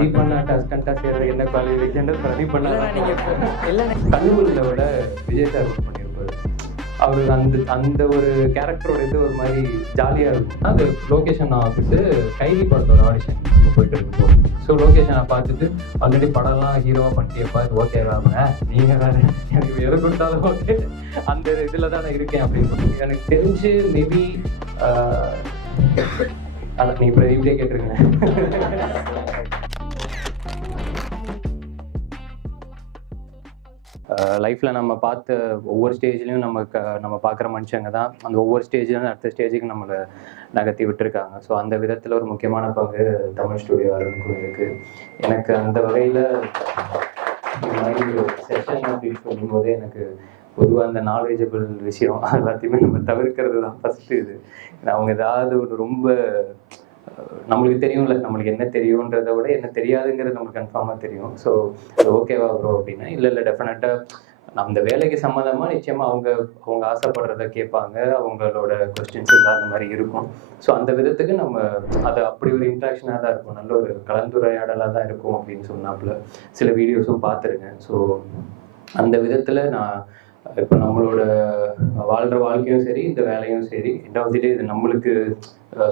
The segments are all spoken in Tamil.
பிரதீப் பண்ணாட்ட அசிஸ்டண்டா சேர்ற என்ன குவாலிஃபிகேஷன் பிரதீப் பண்ணா நீங்க எல்லாம் கண்ணுக்குள்ள விட விஜய் சார் ஒர்க் பண்ணியிருப்பாரு. அவர் அந்த ஒரு கேரக்டரோட இது ஒரு மாதிரி ஜாலியாக இருக்கும். அது லொக்கேஷன் ஆஃபீஸு கைதி படத்தோட ஆடிஷன் போயிட்டு இருக்கும்போது ஸோ லொக்கேஷனை பார்த்துட்டு ஆல்ரெடி படம்லாம் ஹீரோவாக பண்ணிட்டேப்பா இது ஓகேவாங்க நீங்கள் வேறு எனக்கு எது கொடுத்தாலும் ஓகே அந்த இதில் தான் நான் இருக்கேன் அப்படின்னு சொல்லி எனக்கு தெரிஞ்சு மேபி அதை நீங்கள் பிரதீப்டே கேட்டுருங்க. லைஃப்பில் நம்ம பார்த்த ஒவ்வொரு ஸ்டேஜ்லேயும் நம்ம பார்க்குற மனுஷங்க தான் அந்த ஒவ்வொரு ஸ்டேஜ்லையும் அடுத்த ஸ்டேஜுக்கு நம்மளை நகர்த்தி விட்டுருக்காங்க. ஸோ அந்த விதத்தில் ஒரு முக்கியமான பங்கு தமிழ் ஸ்டுடியோ அருணுக்கும் இருக்குது. எனக்கு அந்த வகையில் இந்த மாதிரி ஒரு செஷன் அப்படின்னு சொல்லும்போதே எனக்கு பொதுவாக அந்த நாலேஜபிள் விஷயம் எல்லாத்தையுமே நம்ம தவிர்க்கிறது தான் ஃபஸ்ட்டு இது. அவங்க ஏதாவது ஒரு ரொம்ப நம்மளுக்கு தெரியும்ல நம்மளுக்கு என்ன தெரியுன்றதை விட என்ன தெரியாதுங்கிறது நம்மளுக்கு கன்ஃபார்மாக தெரியும். ஸோ அது ஓகேவா ப்ரோ அப்படின்னா இல்லை டெஃபினட்டாக அந்த வேலைக்கு சம்மந்தமாக நிச்சயமாக அவங்க ஆசைப்படுறத கேட்பாங்க. அவங்களோட கொஸ்டின்ஸ் எல்லாம் அந்த மாதிரி இருக்கும். ஸோ அந்த விதத்துக்கு நம்ம அது அப்படி ஒரு இன்ட்ராக்ஷனாக தான் இருக்கும், நல்ல ஒரு கலந்துரையாடலாக தான் இருக்கும் அப்படின்னு சொன்னாப்புல சில வீடியோஸும் பார்த்துருக்கேன். ஸோ அந்த விதத்தில் நான் இப்போ நம்மளோட வாழ்கிற வாழ்க்கையும் சரி இந்த வேலையும் சரி ரெண்டாவது இது நம்மளுக்கு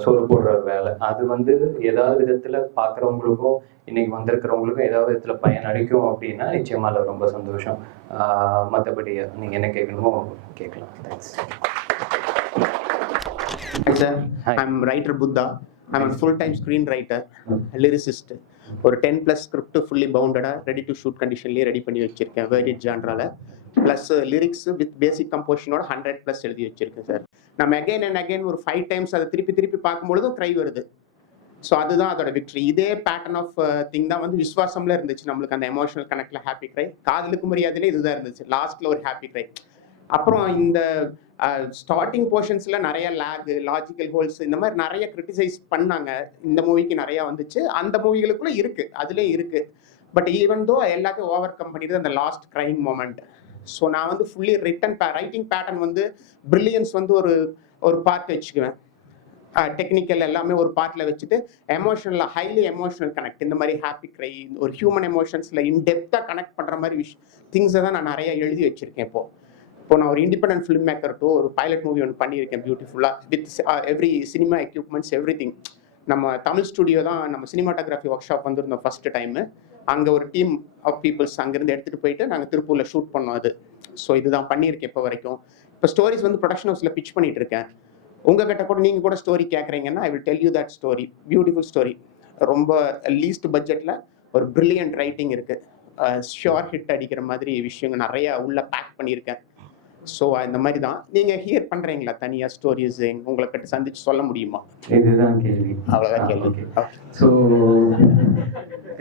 சோறு போடுற வேலை அது ஏதாவது விதத்தில் பார்க்குறவங்களுக்கும் இன்னைக்கு வந்திருக்கிறவங்களுக்கும் ஏதாவது விதத்தில் பயன் அளிக்கும் அப்படின்னா நிச்சயமாக அதில் ரொம்ப சந்தோஷம். மற்றபடி நீங்கள் என்ன கேட்கணுமோ கேட்கலாம். Thanks. Hi sir, I'm writer Buddha. I'm a full-time screenwriter, lyricist. ஒரு 10+ ஸ்கிரிப்ட் ஃபுல்லி பவுண்டடா ரெடி டு ஷூட் கண்டிஷன்லேயே ரெடி பண்ணி வச்சிருக்கேன் வேரியட் ஜான்ரால. ப்ளஸ் லிரிக்ஸ் வித் பேசிக் கம்போஷனோட 100+ எழுதி வச்சிருக்கேன் சார். நம்ம அகைன் அண்ட் அகைன் ஒரு 5 டைம்ஸ் அதை திருப்பி பார்க்கும்பொழுதும் க்ரை வருது. ஸோ அதுதான் அதோட விக்ட்ரி. இதே பேட்டர்ன் ஆஃப் திங் தான் விஸ்வாசம்ல இருந்துச்சு. நம்மளுக்கு அந்த எமோஷனல் கனெக்ட்ல ஹாப்பி க்ரை, காதலுக்கு மரியாதையில இதுதான் இருந்துச்சு. லாஸ்ட்ல ஒரு ஹாப்பி க்ரை. அப்புறம் இந்த ஸ்டார்டிங் போர்ஷன்ஸ்ல நிறைய லாஜிக்கல் ஹோல்ஸ் இந்த மாதிரி நிறைய கிரிட்டிசைஸ் பண்ணாங்க. இந்த மூவிக்கு நிறைய வந்துச்சு, அந்த மூவிகளுக்குள்ள இருக்கு, அதுலேயே இருக்கு. பட் ஈவன் தோ எல்லாத்தையும் ஓவர் கம் பண்ணிடுது அந்த லாஸ்ட் கிரைங் மொமெண்ட். ஸோ நான் ஃபுல்லி ரைட்டிங் பேட்டர்ன் பிரில்லியன்ஸ் ஒரு பார்ட் வச்சுக்குவேன். டெக்னிக்கல் எல்லாமே ஒரு பார்ட்டில் வச்சுட்டு எமோஷனல் ஹைலி எமோஷனல் கனெக்ட் இந்த மாதிரி ஹாப்பி க்ரை ஒரு ஹியூமன் எமோஷன்ஸில் இன்டெப்த்தாக கனெக்ட் பண்ணுற மாதிரி திங்ஸை தான் நான் நிறைய எழுதி வச்சுருக்கேன். இப்போ நான் ஒரு இண்டிபெண்டன்ட் ஃபிலிம் மேக்கர் டூ ஒரு பைலட் மூவி ஒன்று பண்ணியிருக்கேன் பியூட்டிஃபுல்லாக with every cinema equipments every thing. நம்ம தமிழ் ஸ்டுடியோ தான் நம்ம சினிமாட்டோகிராஃபி ஒர்க் ஷாப் வந்திருந்தோம் ஃபஸ்ட்டு டைமு. அங்கே ஒரு டீம் ஆஃப் பீப்புள்ஸ் அங்கேருந்து எடுத்துகிட்டு போயிட்டு நாங்கள் திருப்பூரில் ஷூட் பண்ணோம் அது. ஸோ இதுதான் பண்ணியிருக்கேன் இப்போ வரைக்கும். இப்போ ஸ்டோரிஸ் ப்ரொடக்ஷன் ஹவுஸில் பிச் பண்ணிட்டு இருக்கேன். உங்ககிட்ட கூட நீங்கள் கூட ஸ்டோரி கேட்குறீங்கன்னா I will tell you that story. Beautiful story, ரொம்ப லீஸ்ட் பட்ஜெட்டில் ஒரு பிரில்லியன்ட் ரைட்டிங் இருக்குது. ஷோர் ஹிட் அடிக்கிற மாதிரி விஷயங்கள் நிறைய உள்ள பேக் பண்ணியிருக்கேன். ஸோ இந்த மாதிரி தான் நீங்கள் ஹியர் பண்ணுறீங்களா தனியாக ஸ்டோரிஸ் உங்களை கிட்ட சந்திச்சு சொல்ல முடியுமா? இதுதான் கேள்வி. அவ்வளோதான் கேள்வி. ஸோ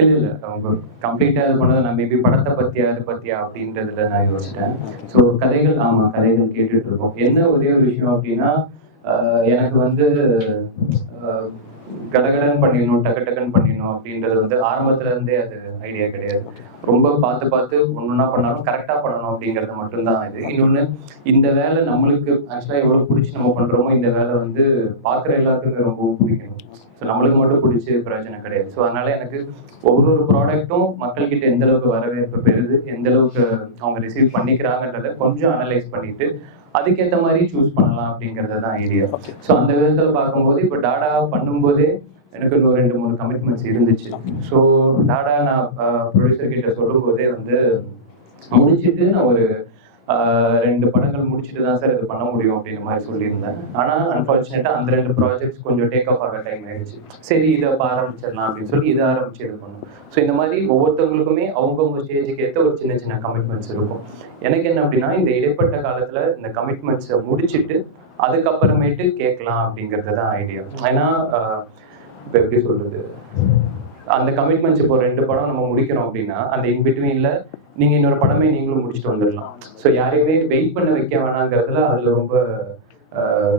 இல்லை அவங்க கம்ப்ளீட்டாக இது பண்ணது நான் மேபி படத்தை பற்றியா அது பற்றியா அப்படின்றதுல நான் யோசிச்சிட்டேன். ஸோ கதைகள் கேட்டுட்டு இருக்கோம். என்ன ஒரே ஒரு விஷயம் அப்படின்னா எனக்கு கடகடன் பண்ணிடணும் டக்குன்னு பண்ணிடணும் அப்படின்றது ஆரம்பத்துல இருந்தே அது ஐடியா கிடையாது. ரொம்ப பார்த்து ஒன்னொன்னா பண்ணாலும் கரெக்டாக பண்ணணும் அப்படிங்கிறது மட்டும்தான் இது. இன்னொன்று இந்த வேலை நம்மளுக்கு ஆக்சுவலாக எவ்வளோ பிடிச்சி நம்ம பண்ணுறோமோ இந்த வேலை பார்க்குற எல்லாத்துக்குமே ரொம்பவும் பிடிக்கணும். ஸோ நம்மளுக்கு மட்டும் பிடிச்சி பிரயோஜனம் கிடையாது. ஸோ அதனால எனக்கு ஒவ்வொரு ப்ராடக்ட்டும் மக்கள்கிட்ட எந்த அளவுக்கு வரவேற்பு பெறுது, எந்த அளவுக்கு அவங்க ரிசீவ் பண்ணிக்கிறாங்கன்றதை கொஞ்சம் அனலைஸ் பண்ணிட்டு அதுக்கேற்ற மாதிரி சூஸ் பண்ணலாம் அப்படிங்கிறது தான் ஐடியா. ஸோ அந்த விதத்தில் பார்க்கும்போது இப்போ டாடா பண்ணும்போதே எனக்கு ஒரு 2-3 கமிட்மெண்ட்ஸ் இருந்துச்சு. ஸோ டாடா நான் ப்ரொடியூசர் கிட்ட சொல்லும் போதே முடிச்சுட்டு நான் ஒரு 2 படங்கள் முடிச்சுட்டு தான் சார் இது பண்ண முடியும் அப்படின்ற மாதிரி சொல்லியிருந்தேன். ஆனால் அன்ஃபார்ச்சுனேட்டாக அந்த 2 ப்ராஜெக்ட்ஸ் கொஞ்சம் டேக் ஆஃப் ஆக டைம் ஆயிடுச்சு. சரி இதை ஆரம்பிச்சிடலாம் அப்படின்னு சொல்லி இதை ஆரம்பிச்சு இது பண்ணோம். ஸோ இந்த மாதிரி ஒவ்வொருத்தவங்களுக்குமே அவங்கவுங்க ஸ்டேஜுக்கு ஏற்ற ஒரு சின்ன கமிட்மெண்ட்ஸ் இருக்கும். எனக்கு என்ன அப்படின்னா இந்த இடைப்பட்ட காலத்தில் இந்த கமிட்மெண்ட்ஸை முடிச்சுட்டு அதுக்கப்புறமேட்டு கேட்கலாம் அப்படிங்கிறது தான் ஐடியா. ஏன்னா இப்போ எப்படி சொல்றது, அந்த கமிட்மெண்ட்ஸ் இப்போ 2 படம் நம்ம முடிக்கிறோம் அப்படின்னா அந்த இன்பிட்வீனில் நீங்கள் இன்னொரு படமே நீங்களும் முடிச்சுட்டு வந்துடலாம். ஸோ யாரையுமே வெயிட் பண்ண வைக்க வேணாங்கிறதுல அதில் ரொம்ப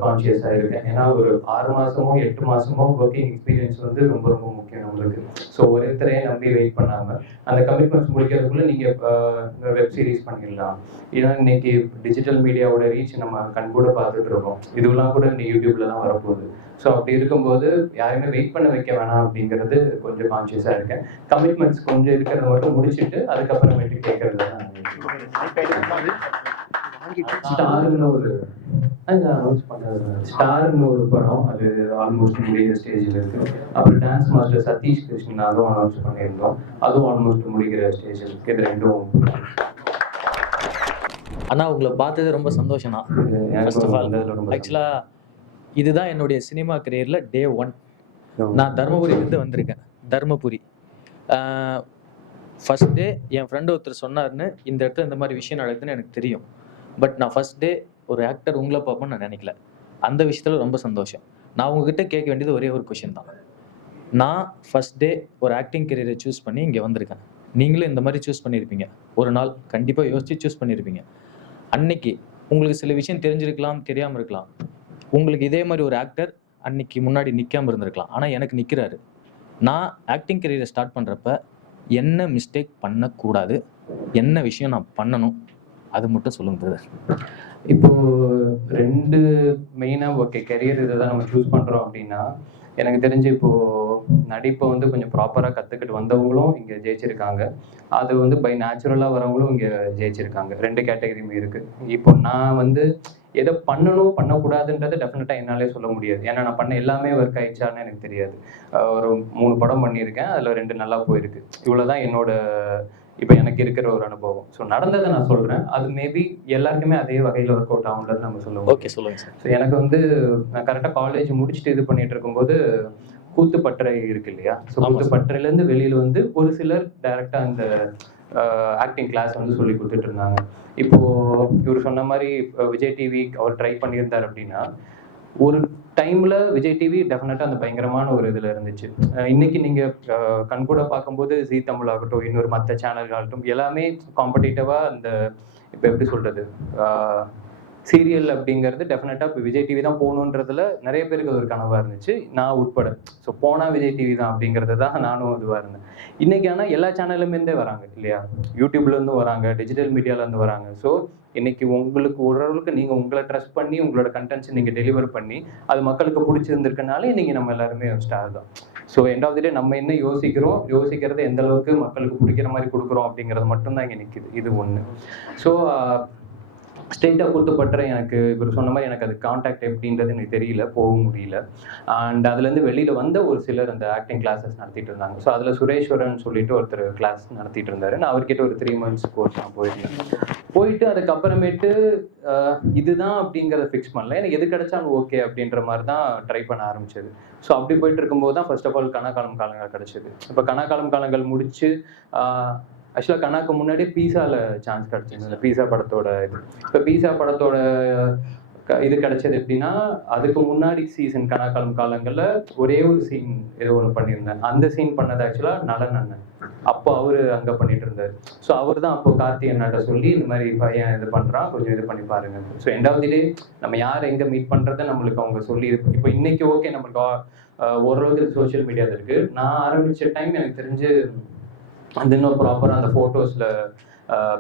கான்ஷியஸாக இருக்கேன். ஏன்னா ஒரு 6 மாதமோ 8 மாதமோ ஒர்க்கிங் எக்ஸ்பீரியன்ஸ் வந்து ரொம்ப ரொம்ப முக்கியம் நம்மளுக்கு. ஸோ ஒருத்தரையே நம்பி வெயிட் பண்ணாமல் அந்த கமிட்மெண்ட்ஸ் முடிக்கிறதுக்குள்ள நீங்கள் வெப் சீரிஸ் பண்ணிடலாம். ஏன்னா இன்னைக்கு டிஜிட்டல் மீடியாவோட ரீச் நம்ம கண் கூட பார்த்துட்டு இருக்கோம். இதுவெல்லாம் கூட இன்னைக்கு யூடியூப்ல தான் வரப்போகுது. ஸோ அப்படி இருக்கும்போது யாருமே வெயிட் பண்ண வைக்க வேணாம் அப்படிங்கிறது கொஞ்சம் கான்ஷியஸாக இருக்கேன். கமிட்மெண்ட்ஸ் கொஞ்சம் இருக்கிறத மட்டும் முடிச்சுட்டு அதுக்கப்புறமேட்டு கேட்கறது தான். ஸ்டார்னு ஒரு ஸ்டார்னு ஒரு படம், அது ஆல்மோஸ்ட் முடிகிற ஸ்டேஜில் இருக்கு. அப்புறம் டான்ஸ் மாஸ்டர் சதீஷ் கிருஷ்ணன், அதுவும் அனௌன்ஸ் பண்ணியிருந்தோம். அதுவும் ஆல்மோஸ்ட் முடிகிற ஸ்டேஜில் இருக்கு. இது ரெண்டும். அண்ணா உங்களை பார்த்தது ரொம்ப சந்தோஷம்ண்ணா. ஃபர்ஸ்ட் ஆஃப் ஆல் ஆக்சுவலாக இதுதான் என்னுடைய சினிமா கரியரில் டே 1. நான் தருமபுரியிலேருந்து வந்திருக்கேன். தருமபுரி ஃபர்ஸ்ட் டே என் ஃப்ரெண்டு ஒருத்தர் சொன்னார்னு இந்த இடத்துல இந்த மாதிரி விஷயம் நடக்குதுன்னு எனக்கு தெரியும். பட் நான் ஃபர்ஸ்ட் டே ஒரு ஆக்டர் உங்களை பார்ப்போன்னு நான் நினைக்கல. அந்த விஷயத்தில் ரொம்ப சந்தோஷம். நான் உங்ககிட்ட கேட்க வேண்டியது ஒரே ஒரு கொஷின் தான். நான் ஃபர்ஸ்ட் டே ஒரு ஆக்டிங் கரியரை சூஸ் பண்ணி இங்கே வந்திருக்கேன். நீங்களும் இந்த மாதிரி சூஸ் பண்ணியிருப்பீங்க. ஒரு நாள் கண்டிப்பாக யோசித்து சூஸ் பண்ணியிருப்பீங்க. அன்னைக்கு உங்களுக்கு சில விஷயம் தெரிஞ்சிருக்கலாம், தெரியாமல் இருக்கலாம். உங்களுக்கு இதே மாதிரி ஒரு ஆக்டர் அன்னைக்கு முன்னாடி நிற்காமல் இருந்திருக்கலாம். ஆனால் எனக்கு நிற்கிறாரு. நான் ஆக்டிங் கரியரை ஸ்டார்ட் பண்ணுறப்ப என்ன மிஸ்டேக் பண்ணக்கூடாது, என்ன விஷயம் நான் பண்ணணும், அது மட்டும் சொல்லுங்க பிரதர். இப்போ 2 மெயினாக ஓகே கெரியர் இதை தான் நம்ம சூஸ் பண்ணுறோம் அப்படின்னா, எனக்கு தெரிஞ்சு இப்போது நடிப்பை வந்து கொஞ்சம் ப்ராப்பராக கற்றுக்கிட்டு வந்தவங்களும் இங்கே ஜெயிச்சிருக்காங்க. அது வந்து பை நேச்சுரலாக வரவங்களும் இங்கே ஜெயிச்சிருக்காங்க. 2 கேட்டகரியுமே இருக்குது. இப்போ நான் வந்து எதை பண்ணணும் பண்ணக்கூடாதுன்றதை டெஃபினட்டாக என்னாலே சொல்ல முடியாது. ஏன்னா நான் பண்ண எல்லாமே ஒர்க் ஆயிடுச்சான்னு எனக்கு தெரியாது. ஒரு 3 படம் பண்ணியிருக்கேன், அதில் 2 நல்லா போயிருக்கு. இவ்வளோதான் என்னோட இப்போ எனக்கு இருக்கிற ஒரு அனுபவம். ஸோ நடந்ததை நான் சொல்கிறேன். அது மேபி எல்லாருக்குமே அதே வகையில் ஒர்க் அவுட் ஆகுன்றது நம்ம சொல்லுவோம். ஓகே சொல்லுங்கள் சார். ஸோ எனக்கு வந்து நான் கரெக்டாக காலேஜ் முடிச்சுட்டு இது பண்ணிட்டு இருக்கும்போது கூத்துப்பட்டறை இருக்கு இல்லையா? ஸோ கூத்துப்பட்டறையிலேருந்து வெளியில் வந்து ஒரு சிலர் டைரெக்டாக அந்த ஆக்டிங் கிளாஸ் வந்து சொல்லி கொடுத்துட்டு இருந்தாங்க. இப்போது இவர் சொன்ன மாதிரி விஜய் டிவி அவர் ட்ரை பண்ணியிருந்தார் அப்படின்னா, ஒரு டைமில் விஜய் டிவி டெஃபினட்டாக அந்த பயங்கரமான ஒரு இதில் இருந்துச்சு. இன்னைக்கு நீங்கள் கண்கூட பார்க்கும்போது ஜீ தமிழ் ஆகட்டும், இன்னொரு மற்ற சேனல்கள் ஆகட்டும், எல்லாமே காம்படிட்டிவாக அந்த இப்போ எப்படி சொல்கிறது, சீரியல் அப்படிங்கிறது டெஃபினட்டாக இப்போ விஜய் டிவி தான் போகணுன்றதுல நிறைய பேருக்கு அது ஒரு கனவாக இருந்துச்சு, நான் உட்பட. ஸோ போனால் விஜய் டிவி தான் அப்படிங்கிறது தான் நானும் இதுவாக இருந்தேன். இன்றைக்கி ஆனால் எல்லா சேனல்லேருந்தே வராங்க இல்லையா? யூடியூப்லேருந்து வராங்க, டிஜிட்டல் மீடியாவிலேருந்து வராங்க. ஸோ இன்றைக்கி உங்களுக்கு ஓரளவுக்கு நீங்கள் உங்களை ட்ரஸ்ட் பண்ணி உங்களோட கண்டென்ட்ஸ் நீங்கள் டெலிவர் பண்ணி அது மக்களுக்கு பிடிச்சிருந்துருக்கனாலே இன்றைக்கி நம்ம எல்லாருமே ஸ்டார் தான். ஸோ எண்ட் ஆஃப் தி டே நம்ம என்ன யோசிக்கிறது எந்த அளவுக்கு மக்களுக்கு பிடிக்கிற மாதிரி கொடுக்குறோம் அப்படிங்கிறது மட்டும்தான் இங்கே நிற்கிது. இது ஒன்று. ஸோ ஸ்ட்ரெயிட்டாக கூத்துப்பட்டறை எனக்கு இவர் சொன்ன மாதிரி எனக்கு அது கான்டாக்ட் எப்படின்றது எனக்கு தெரியல, போக முடியல. அண்ட் அதுலேருந்து வெளியில் வந்த ஒரு சிலர் அந்த ஆக்டிங் கிளாஸஸ் நடத்திட்டு இருந்தாங்க. ஸோ அதில் சுரேஸ்வரன் சொல்லிட்டு ஒருத்தர் கிளாஸ் நடத்திட்டு இருந்தார். நான் அவர்கிட்ட ஒரு 3 months கோர்ஸ் நான் போயிட்டு அதுக்கப்புறமேட்டு இதுதான் அப்படிங்கிறத ஃபிக்ஸ் பண்ணல. எனக்கு எது கிடைச்சாலும் ஓகே அப்படின்ற மாதிரி தான் ட்ரை பண்ண ஆரம்பிச்சது. ஸோ அப்படி போயிட்டு இருக்கும்போது தான் ஃபர்ஸ்ட் ஆஃப் ஆல் கனாக்காலம் காலங்கள் கிடச்சிது. இப்போ கனாக்காலம் காலங்கள் முடிச்சு ஆக்சுவலாக கனாக்கு முன்னாடி பீஸாவில் சான்ஸ் கிடச்சிது. இந்த பீஸா படத்தோட இது. இப்போ பீஸா படத்தோட இது கிடைச்சது எப்படின்னா, அதுக்கு முன்னாடி சீசன் கனாக்காலம் காலங்களில் ஒரே ஒரு சீன் ஏதோ ஒன்று பண்ணியிருந்தேன். அந்த சீன் பண்ணது ஆக்சுவலாக நலன் அண்ணன். அப்போ அவர் அங்கே பண்ணிட்டு இருந்தார். ஸோ அவர் தான் அப்போ கார்த்தி அண்ணாட்ட சொல்லி இந்த மாதிரி பையன் இது பண்ணுறான், கொஞ்சம் இது பண்ணி பாருங்க. ஸோ எண்ட் ஆஃப் தி டே நம்ம யார் எங்கே மீட் பண்ணுறதை நம்மளுக்கு அவங்க சொல்லி இப்போ இன்னைக்கு ஓகே நம்மளுக்கு ஓரளவுக்கு சோஷியல் மீடியாவில் இருக்குது. நான் ஆரம்பித்த டைம் எனக்கு தெரிஞ்சு அது இன்னும் ப்ராப்பராக அந்த ஃபோட்டோஸில்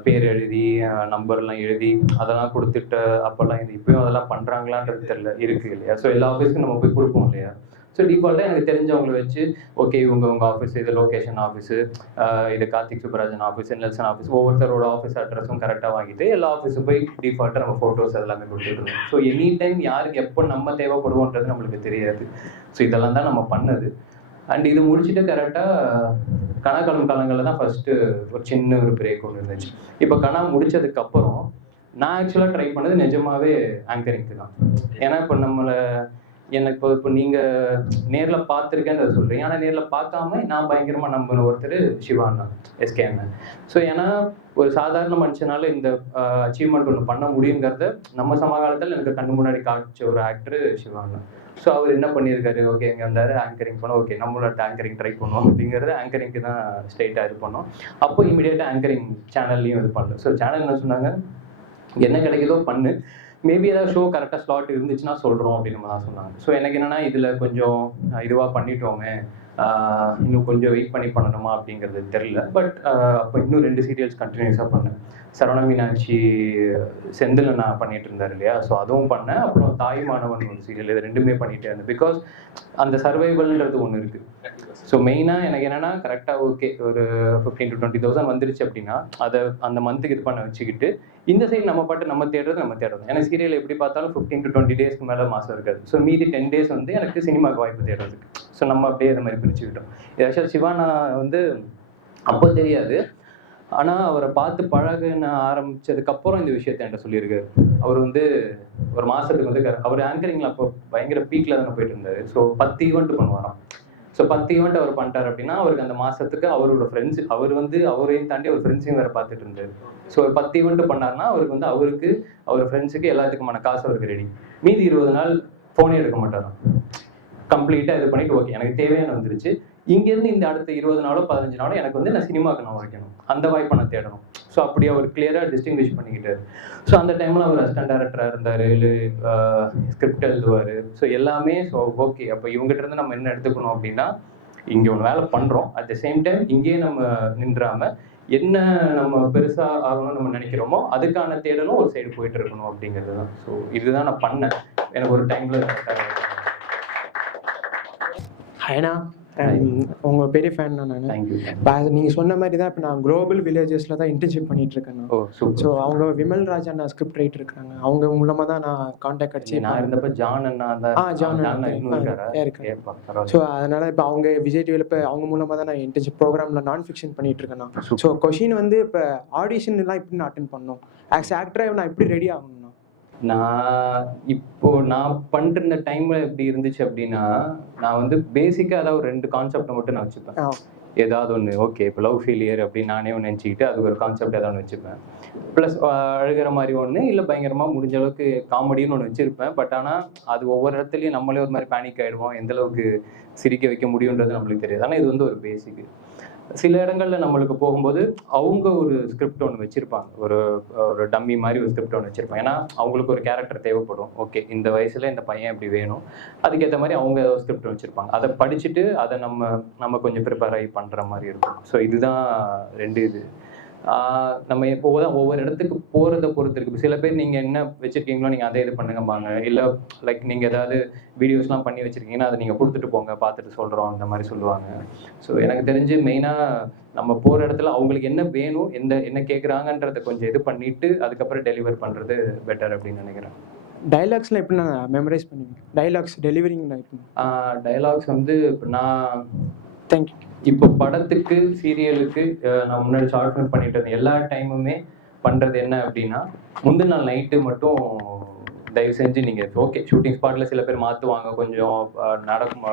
பேர் எழுதி நம்பர்லாம் எழுதி அதெல்லாம் கொடுத்துட்டு அப்போல்லாம் இது இப்போயும் அதெல்லாம் பண்ணுறாங்களான்றது தெரியல, இருக்குது இல்லையா? ஸோ எல்லா ஆஃபீஸ்க்கும் நம்ம போய் கொடுப்போம் இல்லையா? ஸோ டிஃபால்ட்டாக எனக்கு தெரிஞ்சவங்களை வச்சு ஓகே உங்கள் ஆஃபீஸ் இது லொக்கேஷன் ஆஃபீஸு, இது கார்த்திக் சுப்ராஜன் ஆஃபீஸ், நெல்சன் ஆஃபீஸ், ஒவ்வொருத்தரோட ஆஃபீஸ் அட்ரஸும் கரெக்டாக வாங்கிட்டு எல்லா ஆஃபீஸும் போய் டிஃபால்ட்டாக நம்ம ஃபோட்டோஸ் எல்லாமே கொடுத்துருக்கோம். ஸோ எனி டைம் யாருக்கு எப்போ நம்ம தேவைப்படுவோன்றது நம்மளுக்கு தெரியாது. ஸோ இதெல்லாம் தான் நம்ம பண்ணது. அண்ட் இது முடிச்சுட்டு கரெக்டாக கனாக்காலம் காலங்களில் தான் ஃபஸ்ட்டு ஒரு சின்ன ஒரு பிரேக் ஒன்று இருந்துச்சு. இப்போ கனா முடித்ததுக்கப்புறம் நான் ஆக்சுவலாக ட்ரை பண்ணது நிஜமாவே ஆங்கரிங்க்கு தான். ஏன்னா இப்போ எனக்கு இப்போ நீங்கள் நேரில் பார்த்துருக்கேன்றதை சொல்கிறீங்க, ஆனால் நேரில் பார்க்காம நான் பயங்கரமாக நம்பின ஒருத்தர் சிவான் தான், எஸ்கே அண்ணன். ஸோ ஏன்னா ஒரு சாதாரண மனுஷனால இந்த அச்சீவ்மெண்ட் ஒன்று பண்ண முடியுங்கிறத நம்ம சமகாலத்தில் எனக்கு கண்ணு முன்னாடி காமிச்ச ஒரு ஆக்டர் சிவான் தான். ஸோ அவர் என்ன பண்ணியிருக்காரு, ஓகே இங்கே வந்தார் ஆங்கரிங் பண்ணோம், ஓகே நம்மளோட ஆங்கரிங் ட்ரை பண்ணுவோம் அப்படிங்கிறது ஆங்கரிங்க்கு தான் ஸ்ட்ரெயிட்டாக இது பண்ணோம். அப்போ இமீடியட்டாக ஆங்கரிங் சேனல்லையும் இது பண்ணல. ஸோ சேனல் என்ன சொன்னாங்க, என்ன கிடைக்குதோ பண்ணு, மேபி ஏதாவது ஷோ கரெக்டாக ஸ்லாட் இருந்துச்சுன்னா சொல்கிறோம் அப்படின்னு நம்ம தான் சொன்னாங்க. ஸோ எனக்கு என்னென்னா இதில் கொஞ்சம் இதுவாக பண்ணிட்டோமே, இன்னும் கொஞ்சம் வெயிட் பண்ணி பண்ணணுமா அப்படிங்கிறது தெரில. பட் அப்போ இன்னும் 2 சீரியல்ஸ் கண்டினியூஸாக பண்ணேன். சரவண மீனாட்சி செந்தில் நான் பண்ணிட்டு இருந்தார் இல்லையா, ஸோ அதுவும் பண்ணேன். அப்புறம் தாய் மாணவன் ஒரு சீரியல், இது 2மே பண்ணிகிட்டே இருந்தேன். பிகாஸ் அந்த சர்வைவல்ன்றது ஒன்று இருக்குது. ஸோ மெயினாக எனக்கு என்னென்னா கரெக்டாக ஓகே ஒரு 15,000 to 20,000 வந்துருச்சு அப்படின்னா அதை அந்த மந்த்துக்கு இது பண்ண வச்சுக்கிட்டு இந்த சைடு நம்ம பாட்டு நம்ம தேடுறது. ஏன்னா சீரியல் எப்படி பார்த்தாலும் 15 to 20 டேஸ்க்கு மேலே மாதம் இருக்காது. ஸோ மீதி 10 டேஸ் வந்து எனக்கு சினிமாவுக்கு வாய்ப்பு தேடுறதுக்கு. ஸோ நம்ம அப்படியே அந்த மாதிரி பிரிச்சுக்கிட்டோம். ஆக்சுவலாக சிவானா வந்து அப்போ தெரியாது, ஆனால் அவரை பார்த்து பழகுன ஆரம்பிச்சதுக்கப்புறம் இந்த விஷயத்த என்கிட்ட சொல்லியிருக்காரு. அவர் வந்து ஒரு மாதத்துக்கு வந்து அவர் ஆங்கரிங்கில் அப்போ பயங்கர பீக்கில் தானே போயிட்டு இருந்தார். ஸோ 10 ஈவெண்ட் பண்ணுவாராம். ஸோ 10 ஈவெண்ட் அவர் பண்ணிட்டார் அப்படின்னா அவருக்கு அந்த மாதத்துக்கு அவரோட ஃப்ரெண்ட்ஸ், அவர் வந்து அவரையும் தாண்டி அவர் ஃப்ரெண்ட்ஸையும் வேறு பார்த்துட்டு இருந்தார். ஸோ ஒரு 10 ஈவெண்ட் பண்ணார்னா அவருக்கு வந்து அவருக்கு அவர் ஃப்ரெண்ட்ஸுக்கு எல்லாத்துக்குமான காசு அவருக்கு ரெடி. மீதி 20 நாள் ஃபோனே எடுக்க மாட்டாராம். கம்ப்ளீட்டாக இது பண்ணிட்டு ஓகே எனக்கு தேவையான வந்துருச்சு, இங்கேருந்து இந்த அடுத்த 20 நாளோ 15 நாளோ எனக்கு வந்து நான் சினிமாவுக்கு நான் வைக்கணும், அந்த வாய்ப்பை நான் தேடணும். ஸோ அப்படி அவர் கிளியராக டிஸ்டிங்விஷ் பண்ணிக்கிட்டார். ஸோ அந்த டைமில் அவர் அசிஸ்டன்ட் டைரக்டராக இருந்தார், இல்லை ஸ்கிரிப்ட் எழுதுவார். ஸோ எல்லாமே ஸோ ஓகே அப்போ இவங்ககிட்ட இருந்து நம்ம என்ன எடுத்துக்கணும் அப்படின்னா இங்கே ஒன்று வேலை பண்ணுறோம், அட் த சேம் டைம் இங்கேயே நம்ம நின்றாமல் என்ன நம்ம பெருசாக ஆகணும்னு நம்ம நினைக்கிறோமோ அதுக்கான தேடலும் ஒரு சைடு போயிட்டு இருக்கணும் அப்படிங்கிறது தான். ஸோ இதுதான் நான் பண்ணேன். எனக்கு ஒரு டைமில் ஹைனா உங்கள் பெரிய ஃபேன் தான் நான். தேங்க்யூ. இப்போ அது நீங்கள் சொன்ன மாதிரி தான் இப்போ நான் குளோபல் வில்லேஜஸில் தான் இன்டர்ன்ஷிப் பண்ணிட்டு இருக்கேன். ஸோ அவங்க விமல் ராஜா நான் ஸ்கிரிப்ட் ரைட்டர் இருக்காங்க, அவங்க மூலமாக தான் நான் கான்டாக்ட் அடிச்சு. நான் இருந்தப்போ ஜான் அண்ணா தான். ஜான் இருக்கேன். ஸோ அதனால் இப்போ அவங்க விஜய் டிவியில் இப்போ அவங்க மூலமாக தான் நான் இன்டர்ன்ஷிப் ப்ரோக்ராமில் நான் ஃபிக்ஷன் பண்ணிட்டு இருக்கேன் நான். ஸோ கொஷின் வந்து இப்போ ஆடிஷன் எல்லாம் எப்படி நான் அட்டென்ட் பண்ணணும், ஆஸ் ஆக்டராக நான் எப்படி ரெடி ஆகணும்? நான் பண்ணிட்டு இருந்த டைம்ல எப்படி இருந்துச்சு அப்படின்னா நான் வந்து பேசிக்கா அதாவது ஒரு 2 கான்செப்ட் மட்டும் நான் வச்சுப்பேன். ஏதாவது ஒன்று ஓகே இப்போ லவ் ஃபெயிலியர் அப்படின்னு நானே ஒன்று நினச்சிக்கிட்டு அதுக்கு ஒரு கான்செப்ட் ஏதாவது ஒன்று வச்சுப்பேன். ப்ளஸ் அழுகிற மாதிரி ஒன்று, இல்லை பயங்கரமாக முடிஞ்ச அளவுக்கு காமெடின்னு ஒன்று வச்சுருப்பேன். பட் ஆனால் அது ஒவ்வொரு இடத்துலையும் நம்மளே ஒரு மாதிரி பேனிக் ஆகிடுவோம், எந்த அளவுக்கு சிரிக்க வைக்க முடியுன்றது நம்மளுக்கு தெரியாது. ஆனால் இது வந்து ஒரு பேசிக்கு. சில இடங்களில் நம்மளுக்கு போகும்போது அவங்க ஒரு ஸ்கிரிப்ட் ஒன்று வச்சுருப்பாங்க, ஒரு டம்மி மாதிரி ஒரு ஸ்கிரிப்ட் ஒன்று வச்சுருப்பாங்க. ஏன்னா அவங்களுக்கு ஒரு கேரக்டர் தேவைப்படும். ஓகே இந்த வயசில் இந்த பையன் இப்படி வேணும், அதுக்கேற்ற மாதிரி அவங்க ஏதாவது ஸ்கிரிப்ட் வச்சுருப்பாங்க. அதை படிச்சுட்டு அதை நம்ம கொஞ்சம் ப்ரிப்பேர் ஆகி பண்ணுற மாதிரி இருக்கும். ஸோ இதுதான் 2 இது. நம்ம எப்போதான் ஒவ்வொரு இடத்துக்கு போகிறத பொறுத்து இருக்குது. சில பேர் நீங்கள் என்ன வச்சுருக்கீங்களோ நீங்கள் அதை இது பண்ணுங்கம்பாங்க, இல்லை லைக் நீங்கள் ஏதாவது வீடியோஸ்லாம் பண்ணி வச்சுருக்கீங்கன்னா அதை நீங்கள் கொடுத்துட்டு போங்க பார்த்துட்டு சொல்கிறோம் அந்த மாதிரி சொல்லுவாங்க. ஸோ எனக்கு தெரிஞ்சு மெயினாக நம்ம போகிற இடத்துல அவங்களுக்கு என்ன வேணும், என்ன கேட்குறாங்கன்றதை கொஞ்சம் இது பண்ணிவிட்டு அதுக்கப்புறம் டெலிவர் பண்ணுறது பெட்டர் அப்படின்னு நினைக்கிறேன். டைலாக்ஸ்லாம் எப்படி நான் மெமரைஸ் பண்ணுவேன்? டைலாக்ஸ் டெலிவரிங் டைலாக்ஸ் வந்து நான் தேங்க்யூ. இப்போ படத்துக்கு சீரியலுக்கு நான் முன்னாடி ஷார்ட் ஃபிலிம் பண்ணிட்டு இருந்தேன். எல்லா டைமுமே பண்ணுறது என்ன அப்படின்னா முந்தின நாள் நைட்டு மட்டும் தயவு செஞ்சு நீங்கள் ஓகே ஷூட்டிங் ஸ்பாட்டில் சில பேர் மாற்றுவாங்க, கொஞ்சம் நடக்கும்,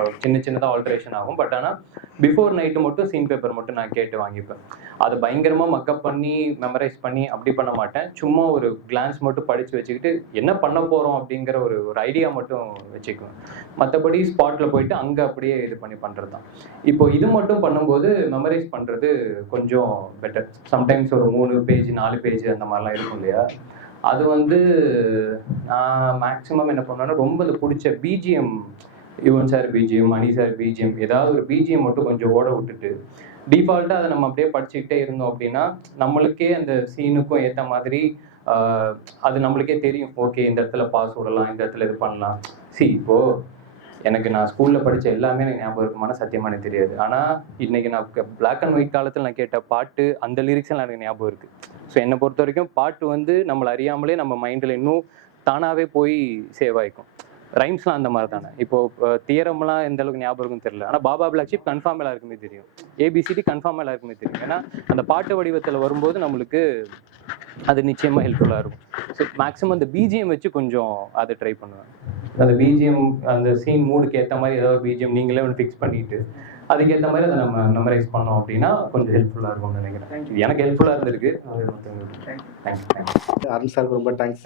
சின்னதாக ஆல்ட்ரேஷன் ஆகும். பட் ஆனால் பிஃபோர் நைட்டு மட்டும் சீன் பேப்பர் மட்டும் நான் கேட்டு வாங்கிப்பேன். அதை பயங்கரமாக மக்கப் பண்ணி மெமரைஸ் பண்ணி அப்படி பண்ண மாட்டேன். சும்மா ஒரு கிளான்ஸ் மட்டும் படித்து வச்சுக்கிட்டு என்ன பண்ண போகிறோம் அப்படிங்கிற ஒரு ஐடியா மட்டும் வச்சுக்குவேன். மற்றபடி ஸ்பாட்டில் போயிட்டு அங்கே அப்படியே இது பண்ணி பண்ணுறது தான். இப்போ இது மட்டும் பண்ணும்போது மெமரைஸ் பண்ணுறது கொஞ்சம் பெட்டர். சம்டைம்ஸ் ஒரு 3 பேஜ் 4 பேஜ் அந்த மாதிரிலாம் இருக்கும் இல்லையா, அது வந்து நான் மேக்ஸிமம் என்ன பண்ணுவேன்னா ரொம்ப அது பிடிச்ச பிஜிஎம், யுவன் சார் பிஜிஎம், மணி சார் பிஜிஎம், ஏதாவது ஒரு பிஜிஎம் மட்டும் கொஞ்சம் ஓட விட்டுட்டு டிஃபால்ட்டாக அதை நம்ம அப்படியே படிச்சுக்கிட்டே இருந்தோம் அப்படின்னா நம்மளுக்கே அந்த சீனுக்கும் ஏற்ற மாதிரி அது நம்மளுக்கே தெரியும். ஓகே இந்த இடத்துல பாஸ் விடலாம், இந்த இடத்துல இது பண்ணலாம். இப்போது எனக்கு நான் ஸ்கூலில் படித்த எல்லாமே எனக்கு ஞாபகம் இருக்குமான சத்தியமாக எனக்கு தெரியாது. ஆனால் இன்றைக்கி நான் பிளாக் அண்ட் ஒயிட் காலத்தில் நான் கேட்ட பாட்டு அந்த லிரிக்ஸ்லாம் எனக்கு ஞாபகம் இருக்குது. ஸோ என்னை பொறுத்த வரைக்கும் பாட்டு வந்து நம்மளை அறியாமலே நம்ம மைண்டில் இன்னும் தானாகவே போய் சேவ் ஆகிக்கும். ரைம்ஸ்லாம் அந்த மாதிரி தானே. இப்போது தியரம்லாம் எந்த அளவுக்கு ஞாபகம் இருக்குன்னு தெரியல, ஆனால் பாபா பிளாக் ஷீப் கன்ஃபார்ம் எல்லாருக்குமே தெரியும், ஏபிசிடி கன்ஃபார்ம் எல்லாருக்குமே தெரியும். ஏன்னா அந்த பாட்டு வடிவத்தில் வரும்போது நம்மளுக்கு அது நிச்சயமாக ஹெல்ப்ஃபுல்லாக இருக்கும். ஸோ மேக்ஸிமம் அந்த பிஜிஎம் வச்சு கொஞ்சம் அதை ட்ரை பண்ணுவேன். அந்த பிஜிஎம் அந்த சீன் மூடுக்கு ஏற்ற மாதிரி ஏதாவது பிஜிஎம் நீங்களே ஒன்று ஃபிக்ஸ் பண்ணிவிட்டு அதுக்கேற்ற மாதிரி அதை நம்ம மெமரைஸ் பண்ணோம் அப்படின்னா கொஞ்சம் ஹெல்ப்ஃபுல்லாக இருக்கும்னு நினைக்கிறேன். எனக்கு ஹெல்ப்ஃபுல்லாக இருந்திருக்கு. அருண் சாருக்கு ரொம்ப தேங்க்ஸ்.